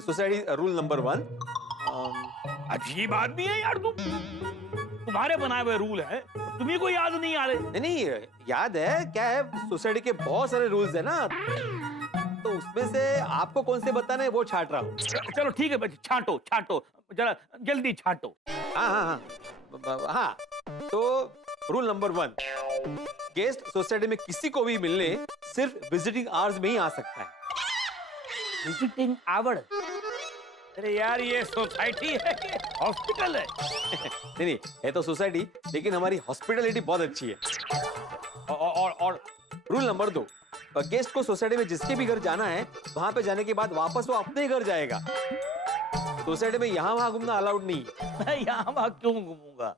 Society rule number 1। अजीब आदमी है यार तुम। तुम्हारे बनाए हुए रूल है, तुम्ही को याद नहीं आ रहे? नहीं, याद है। क्या है, सोसाइटी के बहुत सारे रूल्स है ना, तो उसमें से आपको कौन से बताना है वो छांट रहा हूँ। चलो ठीक है, छांटो जरा जल्दी छांटो। हाँ, तो रूल नंबर 1, गेस्ट सोसाइटी में किसी को भी मिलने सिर्फ विजिटिंग आवर्स में ही आ सकता है। Visiting hour? अरे यार, ये सोसाइटी है कि हॉस्पिटल है? नहीं, है तो सोसाइटी, लेकिन हमारी हॉस्पिटलिटी बहुत अच्छी है। और रूल नंबर 2, गेस्ट को सोसाइटी में जिसके भी घर जाना है, वहां पे जाने के बाद वापस वो अपने घर जाएगा। सोसाइटी में यहाँ वहां घूमना अलाउड नहीं है। मैं यहाँ वहां क्यों घूमूंगा?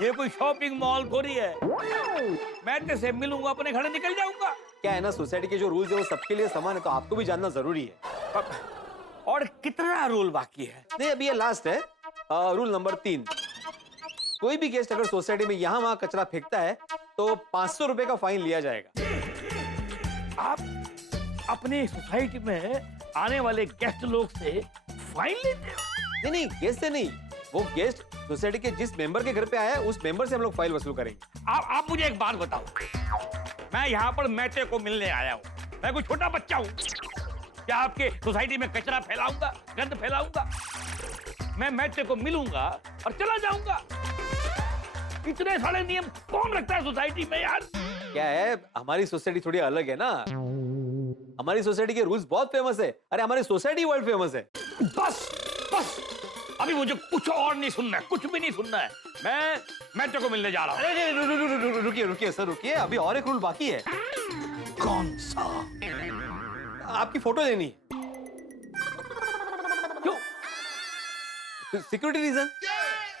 ये कोई शॉपिंग मॉल थोड़ी है। मैं कैसे मिलूंगा, अपने घर निकल जाऊंगा। क्या है ना, सोसाइटी के जो रूल्स है वो सबके लिए समान है, तो आपको भी जानना जरूरी है। और कितना रूल बाकी है? नहीं, अभी ये लास्ट है। रूल नंबर 3, कोई भी गेस्ट अगर सोसाइटी में यहाँ वहां कचरा फेंकता है तो 500 रुपए का फाइन लिया जाएगा। आप अपने सोसाइटी में आने वाले गेस्ट लोग से फाइन लेते हो? नहीं, गेस्ट से नहीं, वो गेस्ट सोसाइटी के जिस मेंबर के घर पे आया है उस मेंबर से हम लोग फाइन वसूल करेंगे। आप मुझे एक बात बताओ, मैं यहाँ पर मैटे को मिलने आया हूँ, मैं कोई छोटा बच्चा हूँ क्या? आपके सोसाइटी में कचरा फैलाऊंगा, गंद फैलाऊंगा? मैं मैटे को मिलूंगा और चला जाऊंगा। इतने सारे नियम कौन रखता है सोसाइटी में यार? क्या है, हमारी सोसाइटी थोड़ी अलग है ना। हमारी सोसाइटी के रूल्स बहुत फेमस है। अरे हमारी सोसाइटी वर्ल्ड फेमस है। बस अभी मुझे कुछ और नहीं सुनना है, कुछ भी नहीं सुनना है। मैं मैटे को मिलने जा रहा हूँ। अरे रुकिए सर, रुकिए, अभी और एक रूल बाकी है। कौन सा? आपकी फोटो लेनी है। क्यों? Security reason.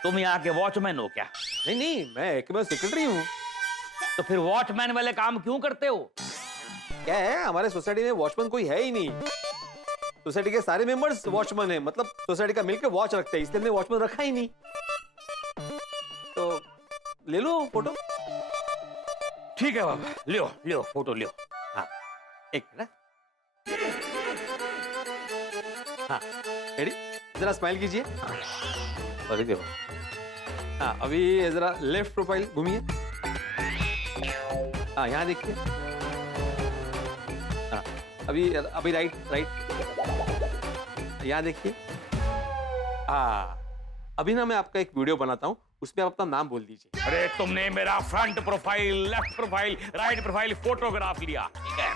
तुम यहाँ के वॉचमैन हो क्या? नहीं, मैं एकमेव सेक्रेटरी हूँ। तो फिर वॉचमैन वाले काम क्यों करते हो? क्या है, हमारे सोसाइटी में वॉचमैन कोई है ही नहीं। सोसाइटी के सारे मेंबर्स वॉचमैन हैं, मतलब सोसाइटी का मिलकर वॉच रखते हैं, इसलिए हमने वॉचमैन रखा ही नहीं। तो ले लो फोटो। ठीक है बाबा, लियो फोटो लियो। हाँ, एक मिनट। हाँ, रेडी? जरा स्माइल कीजिए। अरे देखो। हाँ, अभी जरा लेफ्ट प्रोफाइल घूमिए। हाँ, यहाँ देखिए। हाँ, अभी राइट। यहाँ देखिए। हाँ, अभी ना मैं आपका एक वीडियो बनाता हूँ, उसमें आप अपना नाम बोल दीजिए। अरे तुमने मेरा front profile, left profile, right profile photograph लिया, ठीक है?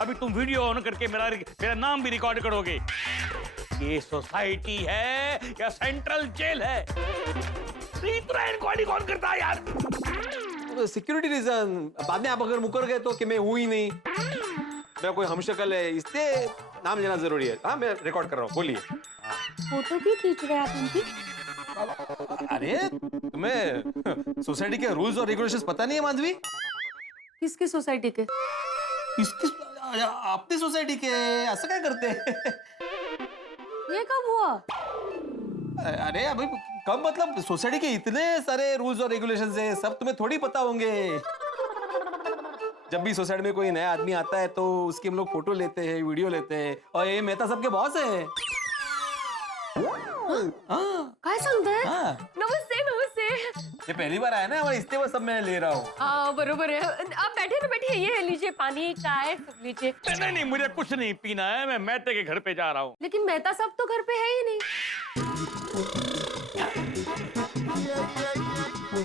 अभी तुम वीडियो ऑन करके मेरा नाम भी रिकॉर्ड करोगे। ये सोसाइटी है या सेंट्रल जेल है? इतना इंक्वायरी कौन करता है यार? Security reason. बाद में आप अगर मुकर गए तो कि मैं हूं ही नहीं, मेरा कोई हमशक्ल है, इसलिए नाम लेना जरूरी है। हाँ, मैं रिकॉर्ड कर रहा हूँ, बोलिए। फोटो क्यों खींच रहे हैं आप उनकी? अरे तुम्हें सोसाइटी के रूल्स और रेगुलेशंस पता नहीं है माधवी? किसकी सोसाइटी के? अपनी सोसाइटी के। ऐसा क्या करते हैं? ये कब हुआ? अरे अभी कब, मतलब सोसाइटी के इतने सारे रूल्स और रेगुलेशंस हैं, सब तुम्हें थोड़ी पता होंगे। जब भी सोसाइटी में कोई नया आदमी आता है तो उसकी हम लोग फोटो लेते हैं, वीडियो लेते हैं, और ये मेहता साहब के बॉस है। काय सांगताय? हाँ। नमस्ते। ये पहली बार आया ना हमारे, इसलिए वो सब मैं ले रहा हूँ। हाँ बरोबर है। आप बैठे ना, बैठिए, ये लीजिए पानी चाय सब लीजिए। नहीं नहीं, मुझे कुछ नहीं पीना है, मैं मेहता के घर पे जा रहा हूँ। लेकिन मेहता साहब तो घर पे है ही नहीं।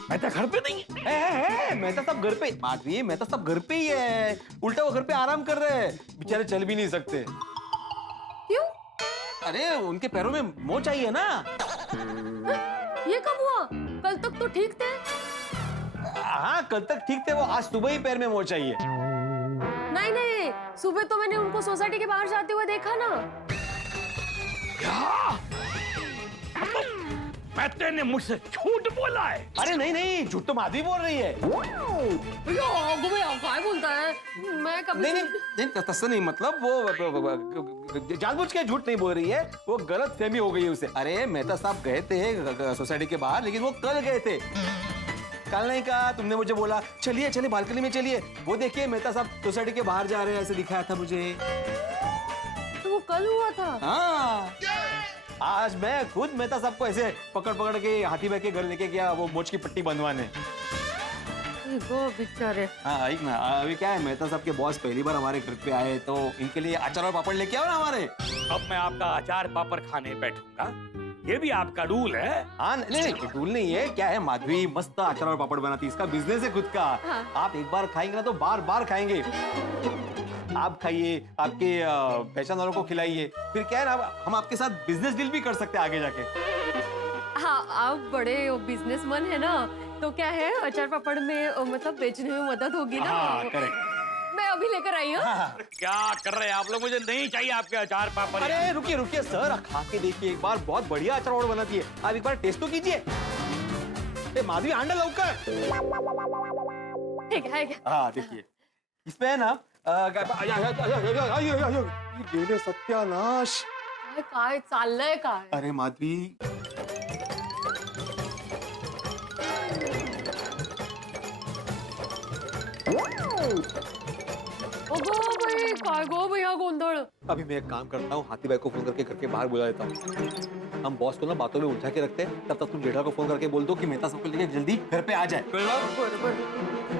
मेहता घर पे नहीं है? मेहता साहब घर पे, माधवी मेहता साहब घर पे ही है। उल्टा वो घर पे आराम कर रहे हैं, बेचारे चल भी नहीं सकते। क्यों? अरे उनके पैरों में मोच आई है ना। ये कब हुआ? कल तक तो ठीक थे। हाँ कल तक ठीक थे, वो आज सुबह ही पैर में मोच आई है। नहीं नहीं, सुबह तो मैंने उनको सोसाइटी के बाहर जाते हुए देखा ना। मेहता ने मुझसे झूठ बोला है। अरे नहीं नहीं, झूठ तो माधवी बोल रही है। क्या बोलता है? मैं कभी नहीं नहीं, तस्सा नहीं, मतलब वो जानबूझ के झूठ नहीं बोल रही है, वो गलत फहमी हो गई है उसे। अरे मेहता साहब गए थे सोसाइटी के बाहर, लेकिन वो कल गए थे। कल नहीं कहा, तुमने मुझे बोला चलिए चलिए बालकनी में चलिए, वो देखिए मेहता साहब सोसाइटी के बाहर जा रहे हैं, ऐसे दिखाया था मुझे। तो वो कल हुआ था? हाँ, आज मैं खुद मेहता साहब को ऐसे पकड़ पकड़ के हाथी भाई के घर लेके गया, वो मोच की पट्टी बंधवाने। वो बेचारे। हाँ एक ना, अभी क्या है, मेहता साहब के बॉस पहली बार हमारे घर पे आए, तो इनके लिए अचार और पापड़ लेके आओ ना हमारे। अब मैं आपका अचार पापड़ खाने बैठूंगा, ये भी आपका रूल है? हाँ नहीं रूल नहीं है, क्या है, माधवी मस्त अचार और पापड़ बनाती है, इसका बिजनेस है खुद का। हाँ। आप एक बार खाएंगे ना तो बार बार खाएंगे। आप खाइए, आपके पहचान वालों को खिलाइए, फिर क्या है ना, हम आपके साथ बिजनेस डील भी कर सकते हैं आगे जाके। हाँ आप बड़े बिजनेसमैन है ना, तो क्या है, अचार पापड़ में मतलब बेचने में मदद होगी ना। हाँ करेक्ट। मैं अभी लेकर आई हूँ। क्या कर रहे हैं आप लोग? मुझे नहीं चाहिए आपके अचार पापड़। अरे रुकिए रुकिए सर, खा के देखिए एक बार, बहुत बढ़िया अचार पापड़ बनाती है, आप एक बार टेस्ट तो कीजिए। माधवी आंडा लौकर। ठीक है। हाँ देखिए, इसमें है ना गेले सत्यानाश। काय चाललंय काय? अरे माधवी, काय गो भैया गोंधळ। अभी मैं एक काम करता हूँ, हाथी भाई को फोन करके घर के बाहर बुला देता हूँ। हम बॉस को ना बातों में उलझा के रखते हैं, तब तक तुम जेठा को फोन करके बोल दो कि मेहता सबको लेके जल्दी घर पे आ जाए।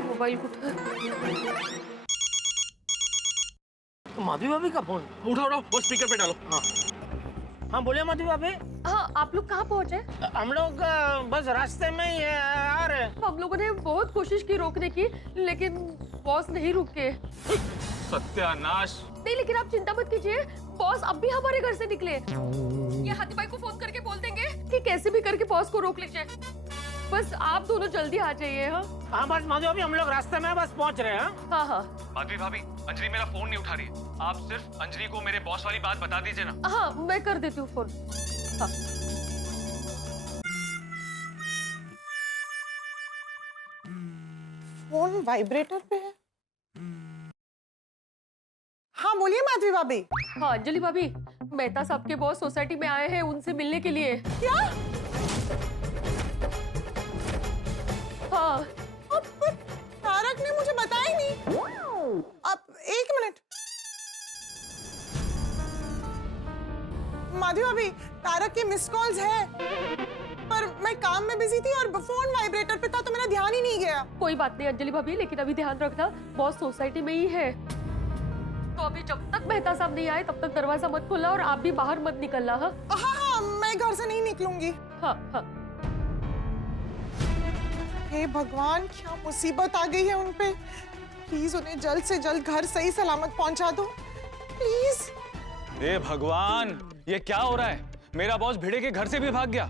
मोबाइल कुठे? माधवी भाभी का फोन। उठाओ, वो स्पीकर पे डालो। हाँ बोलिए माधवी भाभी। हाँ आप लोग कहाँ पहुँचे? हम लोग बस रास्ते में ही आ रहे हैं। हम लोगों ने बहुत कोशिश की रोकने की, लेकिन बॉस नहीं रुके। सत्यानाश। नहीं लेकिन आप चिंता मत कीजिए, बॉस अब भी हमारे घर से निकले। ये हाथी भाई को फोन करके बोल देंगे कि कैसे भी करके बॉस को रोक लीजिए। बस आप दोनों जल्दी आ जाइए। हाँ बस माधवी भाभी, हम लोग रास्ते में बस पहुंच रहे हैं। हाँ। माधवी भाभी, अंजलि मेरा फोन नहीं उठा रही है, आप सिर्फ अंजलि को मेरे बॉस वाली बात बता दीजिए ना। हाँ मैं कर देती हूँ फोन। हाँ। फोन वाइब्रेटर पे है। हाँ बोलिए माधवी भाभी। हाँ अंजलि भाभी, मेहता साहब के बॉस सोसाइटी में आए हैं उनसे मिलने के लिए। क्या? हाँ। तारक ने मुझे बताया ही नहीं। अब एक मिनट माधवी भाभी, तारक के मिस कॉल्स है, पर मैं काम में बिजी थी और फोन वाइब्रेटर पे था तो मेरा ध्यान ही नहीं गया। कोई बात नहीं अंजलि भाभी, लेकिन अभी ध्यान रखना, बॉस सोसाइटी में ही है, तो अभी जब तक मेहता साहब नहीं आए तब तक दरवाजा मत खोलना और आप भी बाहर मत निकलना। हाँ मैं घर से नहीं निकलूंगी। हाँ। हे भगवान, क्या मुसीबत आ गई है उन पे। प्लीज उन्हें जल्द से जल्द घर सही सलामत पहुंचा दो प्लीज। हे भगवान, ये क्या हो रहा है? मेरा बॉस भिड़े के घर से भी भाग गया।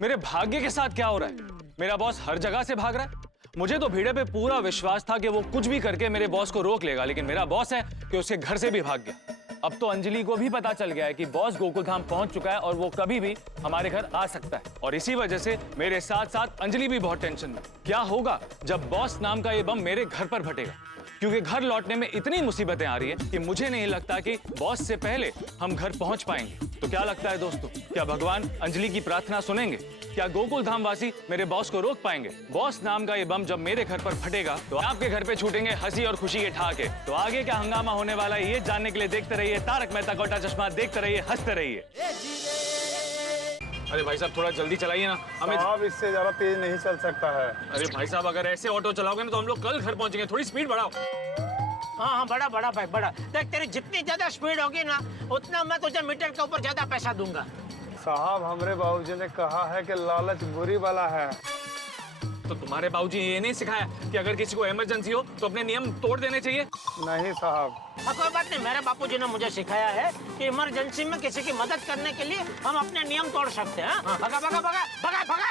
मेरे भाग्य के साथ क्या हो रहा है? मेरा बॉस हर जगह से भाग रहा है। मुझे तो भिड़े पे पूरा विश्वास था कि वो कुछ भी करके मेरे बॉस को रोक लेगा, लेकिन मेरा बॉस है कि उसके घर से भी भाग गया। अब तो अंजलि को भी पता चल गया है कि बॉस गोकुलधाम पहुंच चुका है और वो कभी भी हमारे घर आ सकता है, और इसी वजह से मेरे साथ साथ अंजलि भी बहुत टेंशन में। क्या होगा जब बॉस नाम का ये बम मेरे घर पर फटेगा? क्योंकि घर लौटने में इतनी मुसीबतें आ रही है कि मुझे नहीं लगता कि बॉस से पहले हम घर पहुंच पाएंगे। तो क्या लगता है दोस्तों, क्या भगवान अंजलि की प्रार्थना सुनेंगे? क्या गोकुल धाम वासी मेरे बॉस को रोक पाएंगे? बॉस नाम का ये बम जब मेरे घर पर फटेगा तो आपके घर पे छूटेंगे हंसी और खुशी के ठहाके। तो आगे क्या हंगामा होने वाला है ये जानने के लिए देखते रहिए तारक मेहता का उल्टा चश्मा, देखते रहिए, हंसते रहिए। अरे भाई साहब थोड़ा जल्दी चलाइए ना, हमें। साहब इससे ज्यादा तेज नहीं चल सकता है। अरे भाई साहब अगर ऐसे ऑटो चलाओगे ना तो हम लोग कल घर पहुंचेंगे, थोड़ी स्पीड बढ़ाओ। हाँ हाँ बड़ा बड़ा भाई बड़ा। देख तेरी जितनी ज्यादा स्पीड होगी ना उतना मैं तुझे मीटर के ऊपर ज्यादा पैसा दूंगा। साहब हमारे बाबूजी ने कहा है कि लालच बुरी वाला है। तो तुम्हारे बाबूजी ये नहीं सिखाया कि अगर किसी को इमरजेंसी हो तो अपने नियम तोड़ देने चाहिए? नहीं साहब। हाँ कोई बात नहीं, मेरे बापूजी ने मुझे सिखाया है कि इमरजेंसी में किसी की मदद करने के लिए हम अपने नियम तोड़ सकते हैं। हाँ? भगा भगा भगा भगा भगा।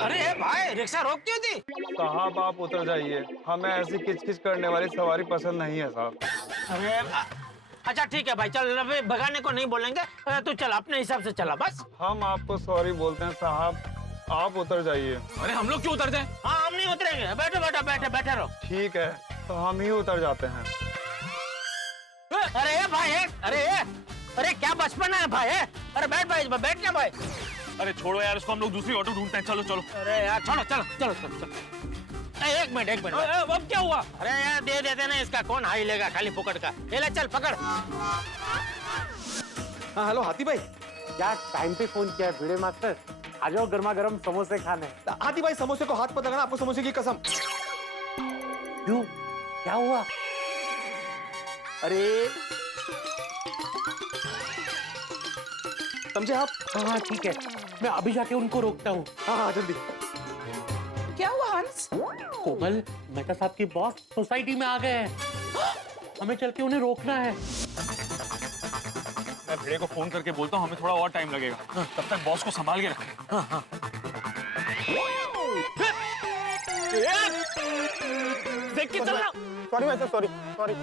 अरे भाई रिक्शा रोक क्यों दी? साहब आप उतर जाइए, हमें ऐसी किचकिच करने वाली सवारी पसंद नहीं है साहब। अरे अच्छा ठीक है भाई, चल अभी भगाने को नहीं बोलेंगे, तू चल अपने हिसाब से चला बस। हम आपको सॉरी बोलते हैं साहब, आप उतर जाइए। अरे हम लोग क्यों उतर जाएं? हाँ हम नहीं उतरेंगे, बैठो बैठो बैठे बैठे रहो। ठीक है तो हम ही उतर जाते हैं। अरे भाई अरे क्या बचपन है भाई? अरे बैठ भाई, बैठ ना भाई। अरे छोड़ो यार उसको, हम लोग दूसरी ऑटो ढूंढते हैं। चलो चलो। अरे यार छोड़ो, चलो चलो चलो चलो। एक मिनट अब क्या हुआ? अरे यार दे देते ना, इसका कौन हाई लेगा खाली फुकट का। ले चल पकड़। हाँ हेलो हाथी भाई। क्या टाइम पे फोन किया है भिड़े मास्टर? आ जाओ गर्मा गर्म समोसे खाने। हाथी भाई समोसे को हाथ पर लगाना, आपको समोसे की कसम। क्यों, क्या हुआ? अरे समझे आप? हाँ ठीक है, मैं अभी जाके उनको रोकता हूँ। हाँ जल्दी। क्या हुआ हंस? कोमल, मेहता साहब की बॉस सोसाइटी में आ गए हैं, हमें चल के उन्हें रोकना है। मैं भिड़े को फोन करके बोलता हूँ, हमें थोड़ा और टाइम लगेगा। तब तक बॉस को संभाल के रखो। देख के चलना। सॉरी भाई सॉरी सॉरी।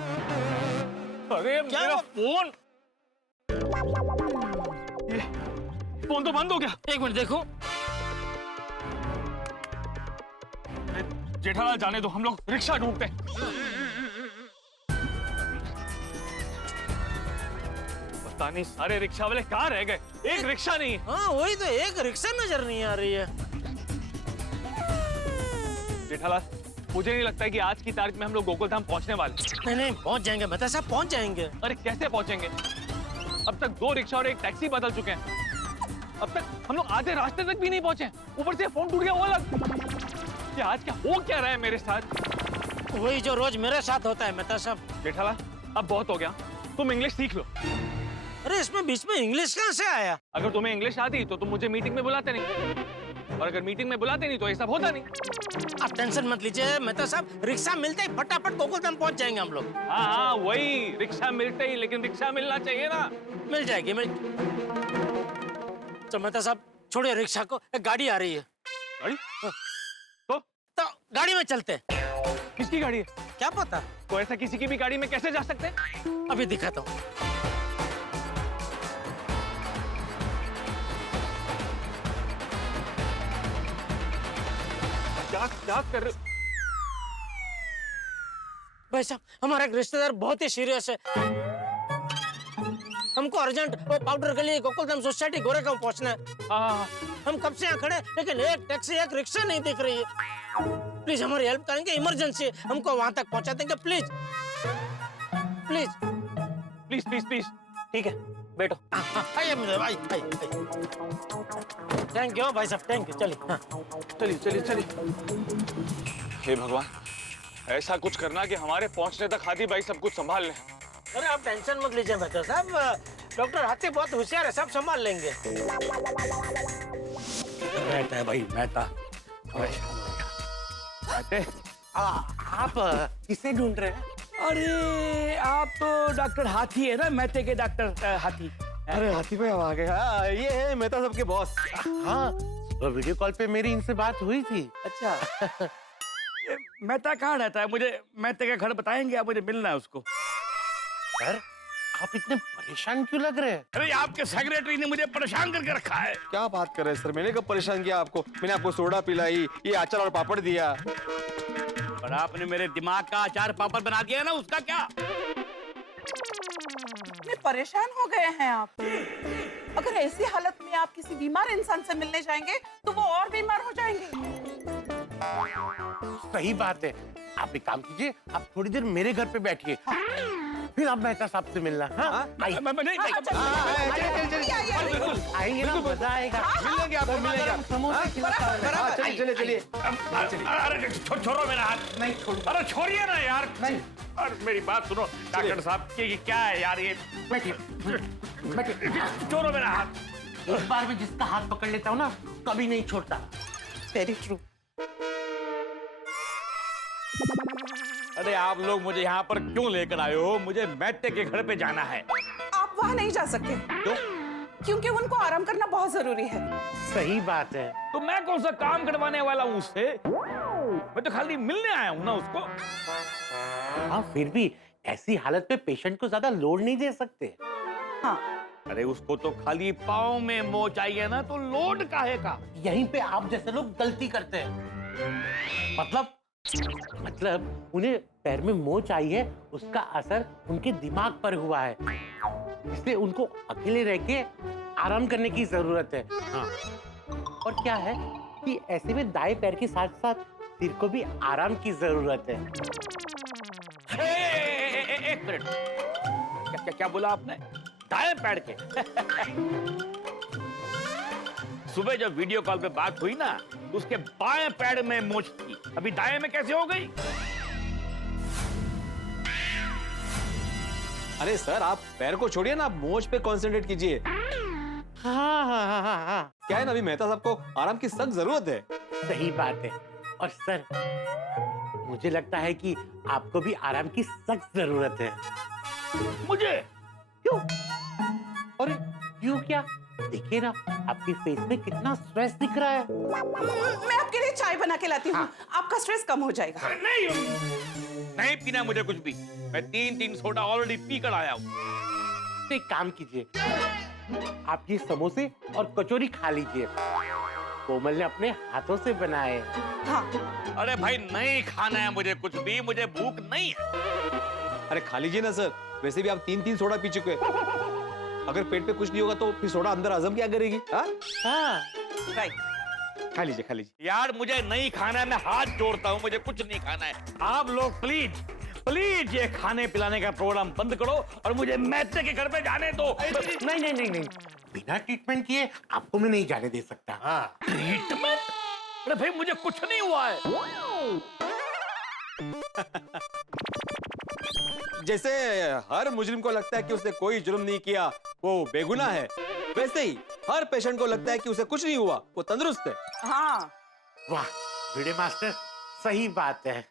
अरे मेरा फोन, ये फोन तो बंद हो गया। एक मिनट देखो। जेठालाल जाने दो, हम लोग रिक्शा ढूंढते हैं। पता नहीं सारे रिक्शा वाले कहाँ रह गए, एक रिक्शा नहीं है। हाँ वही तो, एक रिक्शा नजर नहीं आ रही है। जेठालाल मुझे नहीं लगता है कि आज की तारीख में हम लोग गोकुलधाम पहुंचने वाले। नहीं नहीं पहुंच जाएंगे, मेहता साहब पहुंच जाएंगे। अरे कैसे पहुंचेंगे? अब तक 2 रिक्शा और 1 टैक्सी बदल चुके हैं। अब तक हम लोग आधे रास्ते तक भी नहीं पहुंचे, ऊपर से फोन टूट गया वो अलग। कि आज क्या हो क्या रहा है मेरे साथ? वही जो रोज मेरे साथ होता है मेहता साहब। जेठालाल अब बहुत हो गया, तुम इंग्लिश सीख लो। अरे इसमें बीच में इंग्लिश कहाँ से आया? अगर तुम्हें इंग्लिश आती तो तुम मुझे मीटिंग में बुलाते नहीं, और अगर मीटिंग में बुलाते नहीं तो ये सब होता नहीं। आप टेंशन मत लीजिए मेहता साहब, रिक्शा मिलते ही फटाफट गोकुलधाम पहुंच जाएंगे हम लोग। हाँ वही, रिक्शा मिलते ही, लेकिन रिक्शा मिलना चाहिए ना। मिल जाएगी तो मेहता साहब छोड़िए रिक्शा को, एक गाड़ी आ रही है। गाड़ी? तो गाड़ी में चलते हैं। किसकी गाड़ी है? क्या पता, तो ऐसा किसी की भी गाड़ी में कैसे जा सकते हैं? अभी दिखाता हूँ। क्या कर रहे? भाई साहब हमारा एक रिश्तेदार बहुत ही सीरियस है, हमको अर्जेंट वो पाउडर के लिए गोकुलधाम सोसाइटी गोरेगांव पहुंचना है। हम कब से यहाँ खड़े, लेकिन एक टैक्सी एक रिक्शा नहीं दिख रही है। प्लीज हमारी हेल्प करेंगे, इमरजेंसी, हमको वहां तक पहुंचा देंगे please please please please please. ठीक है बैठो। आइए मेरे भाई, थैंक यू भाई साहब, थैंक यू। चलिए चलिए चलिए चलिए। हे भगवान, ऐसा कुछ करना कि हमारे पहुंचने तक हाथी भाई सब कुछ संभाल लें। अरे आप टेंशन मत लीजिए मेहता साहब, डॉक्टर हाथी बहुत होशियार है, सब संभाल लेंगे। मेहता है भाई, मेहता। आप किसे ढूंढ रहे हैं? अरे आप तो डॉक्टर हाथी है ना, मेहते के डॉक्टर हाथी। अरे हाथी भाई अब आ गए। हाँ ये है मेहता साहब के बॉस। हाँ, वीडियो कॉल पे मेरी इनसे बात हुई थी। अच्छा मेहता कहाँ रहता है? मुझे मेहते का घर बताएंगे आप? मुझे मिलना है उसको। सर आप इतने परेशान क्यों लग रहे हैं? अरे आपके सेक्रेटरी ने मुझे परेशान करके रखा है। क्या बात कर रहे हैं सर, मैंने कब परेशान किया आपको? मैंने आपको सोडा पिलाई, ये अचार और पापड़ दिया। पर आपने मेरे दिमाग का अचार पापड़ बना दिया ना, उसका क्या? इतने परेशान हो गए हैं आप? अगर ऐसी हालत में आप किसी बीमार इंसान से मिलने जाएंगे तो वो और बीमार हो जाएंगे। सही बात है, आप एक काम कीजिए, आप थोड़ी देर मेरे घर पे बैठिए। फिर आप मेहता साहब से मिलना। हाँ आइए आइए ना, मजा आएगा। मिलेंगे आपको, मिलेंगे आप। समोसे खिलाता हूँ। चलिए चलिए। अरे छोड़ो मेरा हाथ। नहीं छोड़। अरे छोड़िए ना यार। नहीं। अरे मेरी बात सुनो डॉक्टर साहब, ये क्या है यार ये? बैठिए बैठिए। छोड़ो मेरा हाथ। एक बार में जिसका हाथ पकड़ लेता हूँ ना, कभी नहीं छोड़ता। Very true. अरे आप लोग मुझे यहाँ पर क्यों लेकर आए हो? मुझे मैटे के घर पे जाना है। आप वहाँ नहीं जा सकते। क्यों? क्योंकि उनको आराम करना बहुत जरूरी है। सही बात है। तो मैं कौन सा काम करवाने वाला हूँ उससे? मैं तो खाली मिलने आया हूँ ना उसको। हाँ फिर भी ऐसी हालत में पेशेंट को ज्यादा लोड नहीं दे सकते। हाँ अरे उसको तो खाली पाँव में मोच चाहिए ना, तो लोड काहे का? यहीं पे आप जैसे लोग गलती करते हैं। मतलब उन्हें पैर में मोच आई है, उसका असर उनके दिमाग पर हुआ है, इसलिए उनको अकेले रह के आराम करने की जरूरत है। हाँ। और क्या है कि ऐसे में दाएं पैर के साथ साथ सिर को भी आराम की जरूरत है। एक मिनट, क्या क्या बोला आपने? दाएं पैर के? सुबह जब वीडियो कॉल पे बात हुई ना, उसके बाएं पैर में मोच थी, अभी दाएं में कैसे हो गई? अरे सर, आप पैर को छोड़िए ना, आप मोच पे कंसंट्रेट कीजिए। हाँ। क्या है ना, अभी मेहता साहब को आराम की सख्त जरूरत है। सही बात है। और सर, मुझे लगता है कि आपको भी आराम की सख्त जरूरत है। मुझे? क्यों? अरे क्यों क्या? देखिए ना, आपकी फेस में कितना स्ट्रेस दिख रहा है। मैं आपके लिए चाय बना के लाती हूँ। हाँ। आपका स्ट्रेस कम हो जाएगा। नहीं पीना मुझे कुछ भी। मैं 3 सोडा ऑलरेडी पी कर आया हूँ। तो एक काम कीजिए, आप ये समोसे और कचौरी खा लीजिए, कोमल ने अपने हाथों से बनाए। हाँ। अरे भाई नहीं खाना है मुझे कुछ भी, मुझे भूख नहीं है। अरे खा लीजिए ना सर, वैसे भी आप 3 सोडा पी चुके हैं। अगर पेट पे कुछ नहीं होगा तो फिर सोडा अंदर हजम क्या करेगी? हाँ राइट। खा लीजिए, खा लीजिए। यार मुझे नहीं खाना है, मैं हाथ जोड़ता हूँ, मुझे कुछ नहीं खाना है। आप लोग प्लीज प्लीज ये खाने पिलाने का प्रोग्राम बंद करो और मुझे मैथे के घर पे जाने दो। नहीं, बिना ट्रीटमेंट किए आपको मैं नहीं जाने दे सकता। हाँ। ट्रीटमेंट? अरे भाई मुझे कुछ नहीं हुआ है। जैसे हर मुजरिम को लगता है कि उसने कोई जुर्म नहीं किया, वो बेगुनाह है, वैसे ही हर पेशेंट को लगता है कि उसे कुछ नहीं हुआ, वो तंदुरुस्त है। हाँ। वाह भिड़े मास्टर, सही बात है।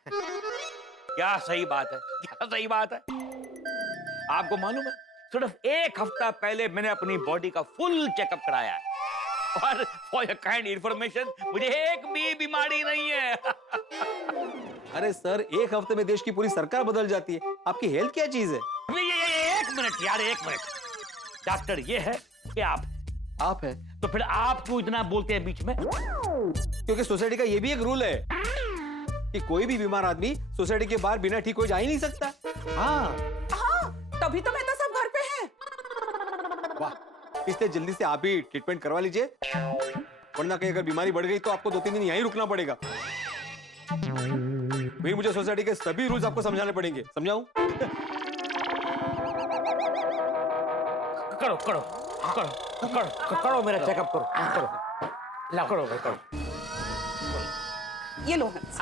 क्या सही बात है? क्या सही बात है? आपको मालूम है, सिर्फ 1 हफ्ता पहले मैंने अपनी बॉडी का फुल चेकअप कराया है और फॉर योर काइंड इंफॉर्मेशन, मुझे एक भी बीमारी नहीं है। अरे सर, 1 हफ्ते में देश की पूरी सरकार बदल जाती है, आपकी हेल्थ क्या चीज है? ये 1 मिनट यार, 1 मिनट। डॉक्टर ये है कि आप है तो फिर आप क्यों इतना बोलते हैं बीच में? क्योंकि सोसाइटी का ये भी एक रूल है कि कोई भी बीमार आदमी सोसाइटी के बाहर बिना ठीक हो जा ही नहीं सकता। हाँ तभी तो मेहता साहब घर पे हैं। वाह, इसलिए जल्दी से आप ही ट्रीटमेंट करवा लीजिए, वरना कहीं अगर बीमारी बढ़ गई तो आपको 2-3 दिन यहीं रुकना पड़ेगा। फिर मुझे सोसाइटी के सभी रूल्स आपको समझाने पड़ेंगे, समझाऊं? करो मेरा चेकअप करो। लाओ करो भाई करो। ये लो हंस।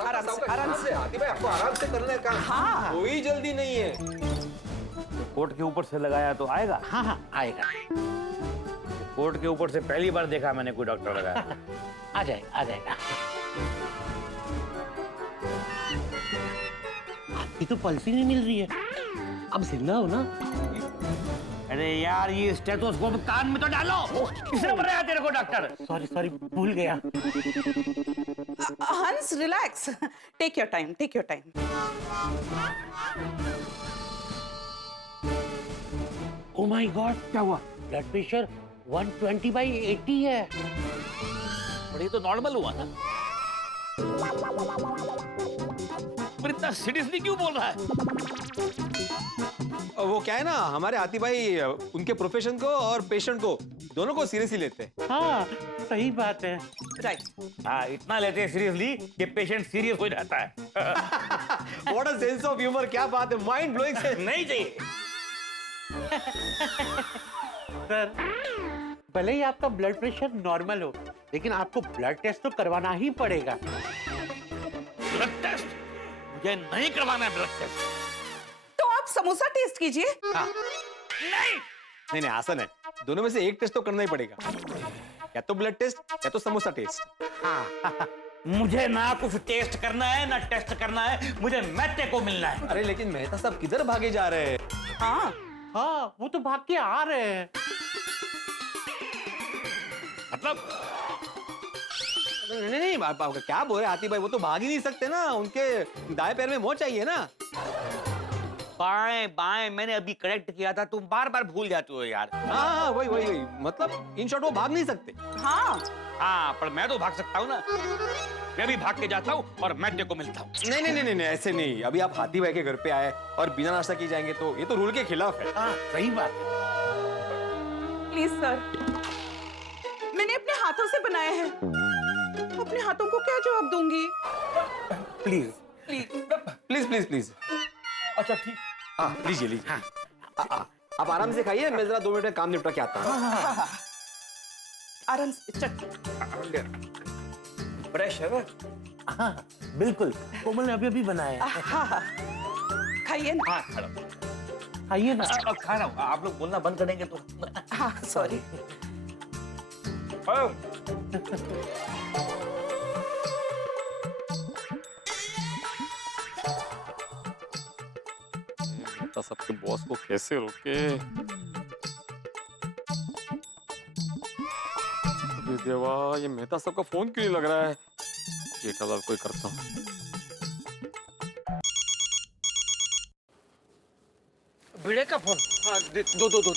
आराम से। आती भाई, आपको आराम से करना है काम। हाँ। कोई जल्दी नहीं है। कोट के ऊपर से लगाया तो आएगा? हाँ आएगा। कोट के ऊपर से पहली बार देखा मैंने कोई डॉक्टर लगाया। आ जाएगा। आपकी तो पल्स ही नहीं मिल रही है, अब जिंदा हो ना? अरे यार ये स्टेथोस्कोप कान में तो डालो। किसने बताया तेरे को डॉक्टर? सॉरी भूल गया। हंस relax, take your time. Oh my God, क्या हुआ? ब्लड प्रेशर 120/80 है। और ये तो नॉर्मल हुआ ना। पर इतना सीरियसली क्यों बोल रहा है? वो क्या है ना, हमारे आती भाई उनके प्रोफेशन को और पेशेंट को दोनों को सीरियसली लेते हैं। हाँ सही बात है। राइट। हाँ इतना लेते हैं सीरियसली कि पेशेंट सीरियस हो जाता है। What a sense of humour, क्या बात है, माइंड ब्लोइंग से नहीं चाहिए। सर भले ही आपका ब्लड प्रेशर नॉर्मल हो, लेकिन आपको ब्लड टेस्ट तो करवाना ही पड़ेगा। Blood test? मुझे नहीं करवाना है ब्लड टेस्ट। तो आप समोसा टेस्ट कीजिए। नहीं नहीं आसन है, दोनों में से एक टेस्ट तो करना ही पड़ेगा, या तो ब्लड टेस्ट या तो समोसा टेस्ट। मुझे ना कुछ टेस्ट करना है ना टेस्ट करना है, मुझे मेहते को मिलना है। अरे लेकिन मेहता साहब किधर भागे जा रहे हैं? हाँ वो तो भाग के आ रहे हैं। मतलब नहीं क्या बोल रहे हाथी भाई, वो तो भाग ही नहीं सकते ना, उनके दाएं पैर में मोच चाहिए ना। बाएं बाएं मैंने अभी करेक्ट किया था, तुम बार बार भूल जाते हो यार। हाँ वही मतलब इन शॉर्ट वो भाग नहीं सकते। हाँ पर मैं तो भाग सकता हूँ ना, मैं भी भाग के जाता हूँ और मेहते को मिलता हूँ। नहीं ऐसे नहीं, अभी आप हाथी भाई के घर पे आए और बिना नाश्ता किए जाएंगे तो ये तो रूल के खिलाफ है। हाँ सही बात है। प्लीज सर, मैंने अपने हाथों से बनाया है, अपने हाथों को क्या जवाब दूंगी? Please please. अच्छा ठीक। हाँ लीजिए। आप आराम से खाइए, मैं जरा 2 मिनट में काम निपटा के आता हूँ। आराम से चट। प्रेशर? हाँ बिल्कुल, कोमल ने अभी बनाया है। हाँ खाइए ना। हाँ खड़ा खाइए ना। खा रहा हूँ, आप लोग बोलना बंद करेंगे तो। हाँ सॉरी। तो सबके बॉस को कैसे रोके? ये देवा, ये मेहता सबका फोन क्यों नहीं लग रहा है? जेठालाल कोई करता हूँ। भिड़े का फोन? हाँ दो।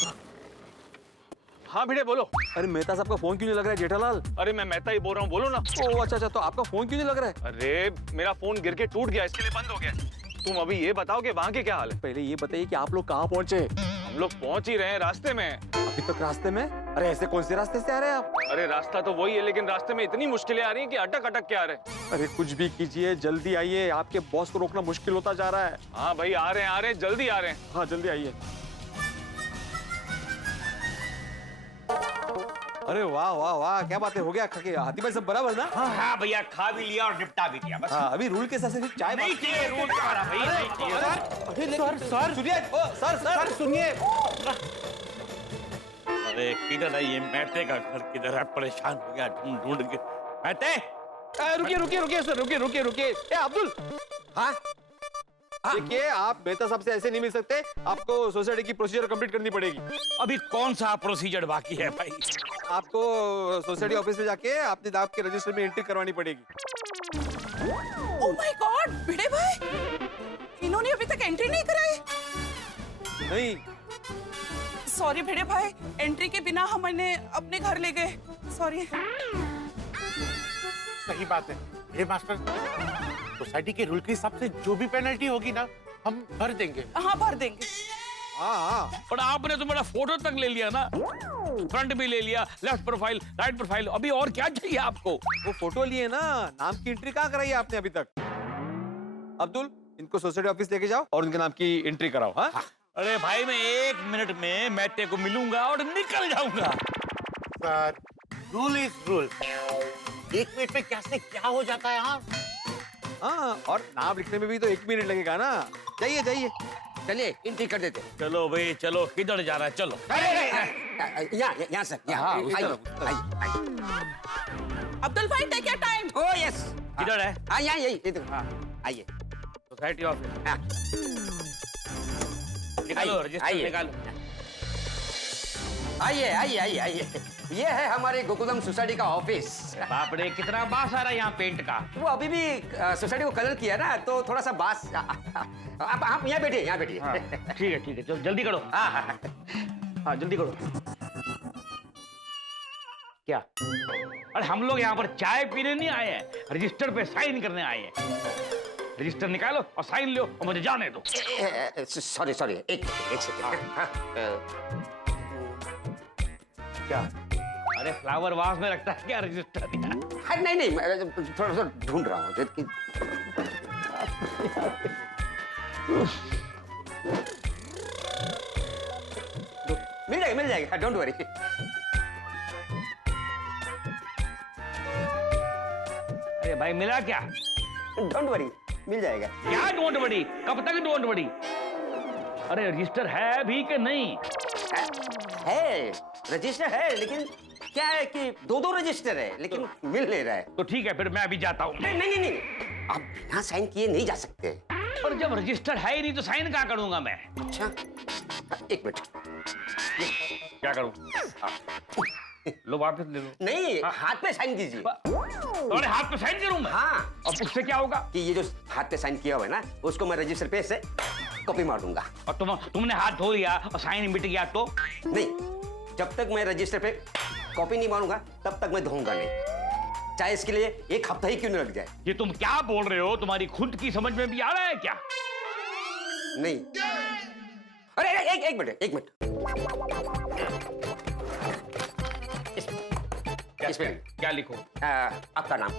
हाँ भिड़े बोलो। अरे मेहता साहब का फोन क्यों नहीं लग रहा है जेठालाल? अरे मैं मेहता ही बोल रहा हूँ, बोलो ना। ओ अच्छा, तो आपका फोन क्यों नहीं लग रहा है? अरे मेरा फोन गिर के टूट गया, इसके लिए बंद हो गया। तुम अभी ये बताओ कि वहाँ के क्या हाल है? पहले ये बताइए कि आप लोग कहाँ पहुँचे? हम लोग पहुँच ही रहे हैं, रास्ते में। अभी तक रास्ते में? अरे ऐसे कौन से रास्ते से आ रहे हैं आप? अरे रास्ता तो वही है, लेकिन रास्ते में इतनी मुश्किलें आ रही हैं कि अटक के आ रहे हैं। अरे कुछ भी कीजिए, जल्दी आइए, आपके बॉस को रोकना मुश्किल होता जा रहा है। हाँ भाई आ रहे हैं, जल्दी आ रहे हैं। हाँ जल्दी आइए। अरे वाह क्या बात है, हो गया हाथी भाई सब बराबर ना? हाँ भैया खा भी लिया और निपटा भी दिया बस। हाँ अभी रूल के हिसाब से चाय नहीं चाहिए रूल का भाई, नहीं चाहिए। सर सुनिए, सर सुनिए। अरे किधर है ये मेहते का घर, किधर है? परेशान हो गया ढूंढ के। मेहते रुकिए सर, रुकिए। ए अब्दुल। हाँ देखिए, आप मेहता साहब से ऐसे नहीं मिल सकते, आपको सोसाइटी की प्रोसीजर कंप्लीट करनी पड़ेगी। अभी कौन सा प्रोसीजर बाकी है भाई? आपको सोसाइटी ऑफिस में जाके आपने नाम के रजिस्टर में एंट्री करवानी पड़ेगी। ओह माय गॉड, भिड़े भाई, इन्होंने अभी तक एंट्री नहीं कराई? नहीं। सॉरी भिड़े भाई, एंट्री के बिना हम इन्हें अपने घर ले गए, सॉरी। सही बात है। हे मास्टर, सोसाइटी के रूल के हिसाब से जो भी पेनल्टी होगी ना, हम भर देंगे। हाँ भर देंगे। हाँ पर आपने तो मेरा फोटो तक ले लिया ना, फ्रंट भी ले लिया, लेफ्ट प्रोफाइल, राइट प्रोफाइल, अभी और क्या चाहिए आपको? वो फोटो लिए ना, नाम की एंट्री कहाँ कराई आपने अभी तक? अब्दुल, इनको सोसाइटी ऑफिस लेके जाओ और उनके नाम की एंट्री कराओ। हाँ अरे भाई मैं 1 मिनट में मेहते को मिलूंगा और निकल जाऊंगा। Sir rule is rule, 1 minute में क्या से क्या हो जाता है। हाँ और नाम लिखने में भी तो 1 मिनट लगेगा ना। जाइए। चलिए एंट्री कर देते। चलो भाई चलो, किधर जा रहा है? चलो यहाँ सर, यहाँ आइए। अब्दुल भाई take your time. Oh yes. किधर है? हाँ यहाँ यही, आइए। Society office. हाँ। निकालो रजिस्टर, निकालो। आइए। ये है हमारे गोकुलम सोसाइटी का ऑफिस। बाप रे कितना बास आ रहा है यहाँ पेंट का। वो अभी भी सोसाइटी को कलर किया ना, तो थोड़ा सा बास। आप यहाँ बैठिए। हाँ, ठीक है चलो जल्दी करो। हाँ जल्दी करो। क्या? अरे हम लोग यहाँ पर चाय पीने नहीं आए हैं, रजिस्टर पे साइन करने आए हैं। रजिस्टर निकालो और साइन लो और मुझे जाने दो। सॉरी एक सेकंड। क्या? अरे फ्लावर वास में रखता है क्या रजिस्टर? अरे नहीं नहीं, मैं थोड़ा सा ढूंढ रहा हूँ। मिल जाएगा, डोंट वरी। अरे भाई मिला क्या? डोंट वरी, मिल जाएगा। क्या डोंट वरी? कब तक डोंट वरी? अरे रजिस्टर है भी कि नहीं? है, रजिस्टर है, लेकिन क्या है कि दो रजिस्टर है, लेकिन मिल नहीं रहा है। तो ठीक है, फिर मैं अभी जाता हूँ। नहीं नहीं नहीं, आप बिना साइन किए नहीं जा सकते। और जब रजिस्टर है ही नहीं तो साइन कहाँ करूंगा मैं? अच्छा, एक मिनट। क्या करूं? लो वापस ले लो। नहीं, हाथ पे साइन कीजिए। तुम्हारे हाथ पे साइन करूं मैं? हाँ। अब उससे क्या होगा? कि ये जो हाथ पे साइन किया हुआ है ना, उसको मैं रजिस्टर पे से कॉपी मार दूंगा। और तुमने हाथ धो लिया और साइन मिट गया तो? नहीं, जब तक मैं रजिस्टर पे कॉपी नहीं मारूंगा तब तक मैं धोऊंगा नहीं, चाहे इसके लिए 1 हफ्ता ही क्यों न लग जाए। ये तुम क्या बोल रहे हो? तुम्हारी खुद की समझ में भी आ रहा है क्या? नहीं, अरे एक मिनट। इसमें क्या लिखो? आपका नाम,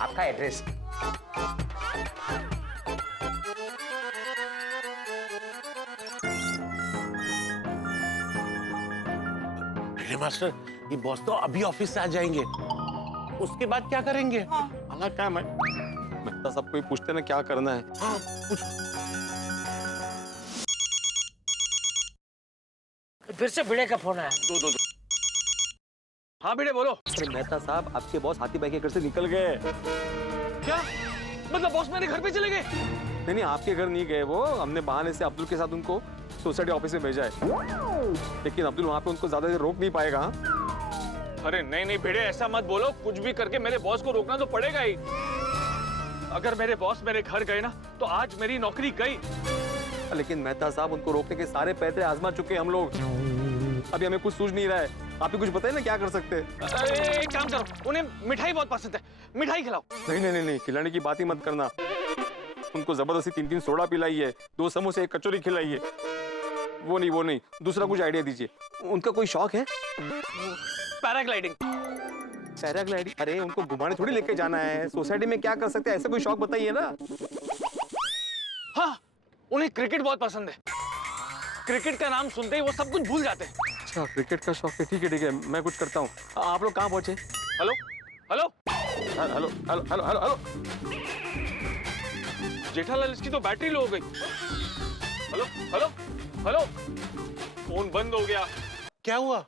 आपका एड्रेस। अरे मास्टर, ये बॉस तो अभी ऑफिस से आ जाएंगे, उसके बाद क्या करेंगे? अलग काम है। मेहता साहब को ही पूछते ना क्या करना है। हाँ, पूछ। फिर से भिड़े का फोन आया। दो। हाँ भिड़े बोलो। अरे मेहता साहब, आपके बॉस हाथी भाई के घर से निकल गए। क्या मतलब? बॉस मेरे घर पे चले गए? नहीं, आपके घर नहीं गए वो, हमने बहाने से अब्दुल के साथ उनको सोसाइटी ऑफिस में भेजा है, लेकिन अब्दुल वहाँ पे उनको ज्यादा देर रोक नहीं पाएगा। अरे नहीं भिड़े, ऐसा मत बोलो। कुछ भी करके मेरे बॉस को रोकना तो पड़ेगा ही। अगर मेरे बॉस मेरे घर गए ना तो आज मेरी नौकरी गई। लेकिन मेहता साहब, उनको रोकने के सारे पैसे आजमा चुके हैं हम लोग, अभी हमें कुछ सूझ नहीं रहा है। आप ही कुछ बताइए ना क्या कर सकते हैं। अरे एक काम करो, उन्हें मिठाई बहुत पसंद है, मिठाई खिलाओ। नहीं, खिलाने की बात ही मत करना। उनको जबरदस्ती 3 समोसे पिलाई है, 2 समोसे 1 कचौरी खिलाई है। वो नहीं, दूसरा कुछ आइडिया दीजिए। उनका कोई शौक है? पैराग्लाइडिंग। अरे उनको घुमाने थोड़ी लेके जाना है, सोसाइटी में क्या कर सकते हैं, ऐसा कोई शौक बताइए ना। हाँ, उन्हें क्रिकेट बहुत पसंद है। क्रिकेट का नाम सुनते ही वो सब कुछ भूल जाते हैं। अच्छा, क्रिकेट का शौक है, ठीक है, मैं कुछ करता हूँ। आप लोग कहाँ पहुंचे? हेलो। जेठालाल, इसकी तो बैटरी लो हो गई। हेलो। फोन बंद हो गया। क्या हुआ?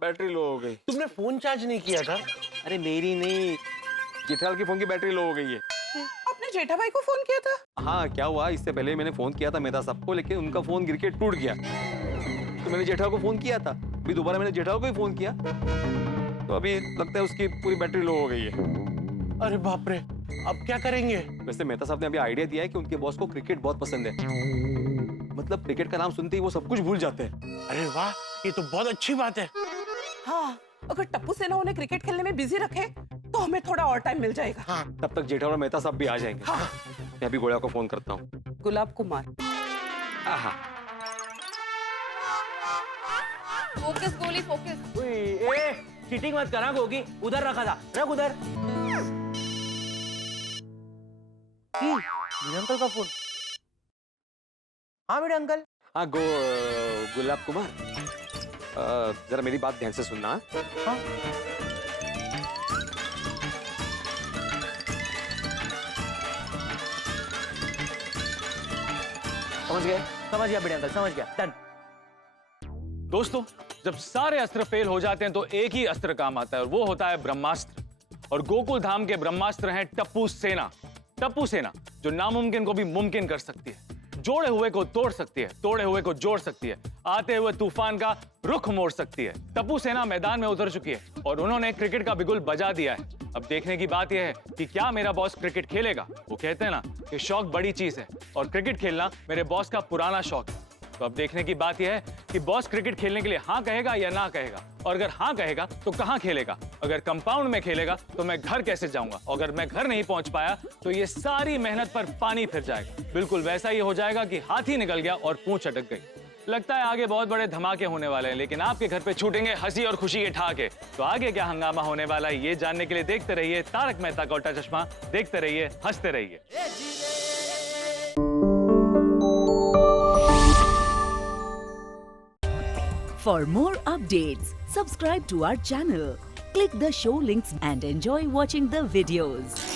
बैटरी लो हो गई। तुमने फोन चार्ज नहीं किया था? अरे मेरी नहीं, जेठालाल की फोन की बैटरी लो हो गई है। आपने जेठा भाई को फोन किया था? हाँ, क्या हुआ, इससे पहले मैंने फोन किया था मेहता साहब को, लेकिन उनका फोन गिर के टूट गया, तो मैंने जेठालाल को फोन किया था। अभी दोबारा मैंने जेठालाल को ही फोन किया, तो अभी लगता है उसकी पूरी बैटरी लो हो गई है। अरे बाप रे, अब क्या करेंगे? वैसे मेहता साहब ने अभी आइडिया दिया है कि उनके बॉस को क्रिकेट बहुत पसंद है, मतलब क्रिकेट का नाम सुनते ही वो सब कुछ भूल जाते हैं। अरे वाह, ये तो बहुत अच्छी बात है। हाँ, अगर टप्पू सेना उन्हें क्रिकेट खेलने में बिजी रखे तो हमें थोड़ा और टाइम मिल जाएगा। हाँ, तब तक जेठालाल और मेहता साहब भी आ जाएंगे। हाँ। मैं अभी गोया को फोन करता हूँ। गुलाब कुमार। फोकस गोली, फोकस। चीटिंग मत करा गोगी, उधर रखा था, रख उधर। मेरे अंकल का फोन। हाँ मेरे अंकल। हाँ, गुलाब कुमार, जरा मेरी बात ध्यान से सुनना। हाँ। समझ गया बड़े अंकल, समझ गया। डन। दोस्तों, जब सारे अस्त्र फेल हो जाते हैं तो एक ही अस्त्र काम आता है, और वो होता है ब्रह्मास्त्र। और गोकुल धाम के ब्रह्मास्त्र हैं टप्पू सेना। टप्पू सेना जो नामुमकिन को भी मुमकिन कर सकती है, जोड़े हुए को तोड़ सकती है, तोड़े हुए को जोड़ सकती है, आते हुए तूफान का रुख मोड़ सकती है। टप्पू सेना मैदान में उतर चुकी है और उन्होंने क्रिकेट का बिगुल बजा दिया है। अब देखने की बात यह है कि क्या मेरा बॉस क्रिकेट खेलेगा। वो कहते हैं ना कि शौक बड़ी चीज है, और क्रिकेट खेलना मेरे बॉस का पुराना शौक है। तो अब देखने की बात यह है कि बॉस क्रिकेट खेलने के लिए हाँ कहेगा या ना कहेगा, और अगर हाँ कहेगा तो कहाँ खेलेगा। अगर कंपाउंड में खेलेगा तो मैं घर कैसे जाऊंगा, अगर मैं घर नहीं पहुंच पाया तो ये सारी मेहनत पर पानी फिर जाएगा। बिल्कुल वैसा ही हो जाएगा कि हाथी निकल गया और पूंछ अटक गई। लगता है आगे बहुत बड़े धमाके होने वाले हैं, लेकिन आपके घर पे छूटेंगे हंसी और खुशी के ठहाके। तो आगे क्या हंगामा होने वाला है ये जानने के लिए देखते रहिए तारक मेहता का उल्टा चश्मा। देखते रहिए, हंसते रहिए। For more updates, subscribe to our channel, click the show links and enjoy watching the videos.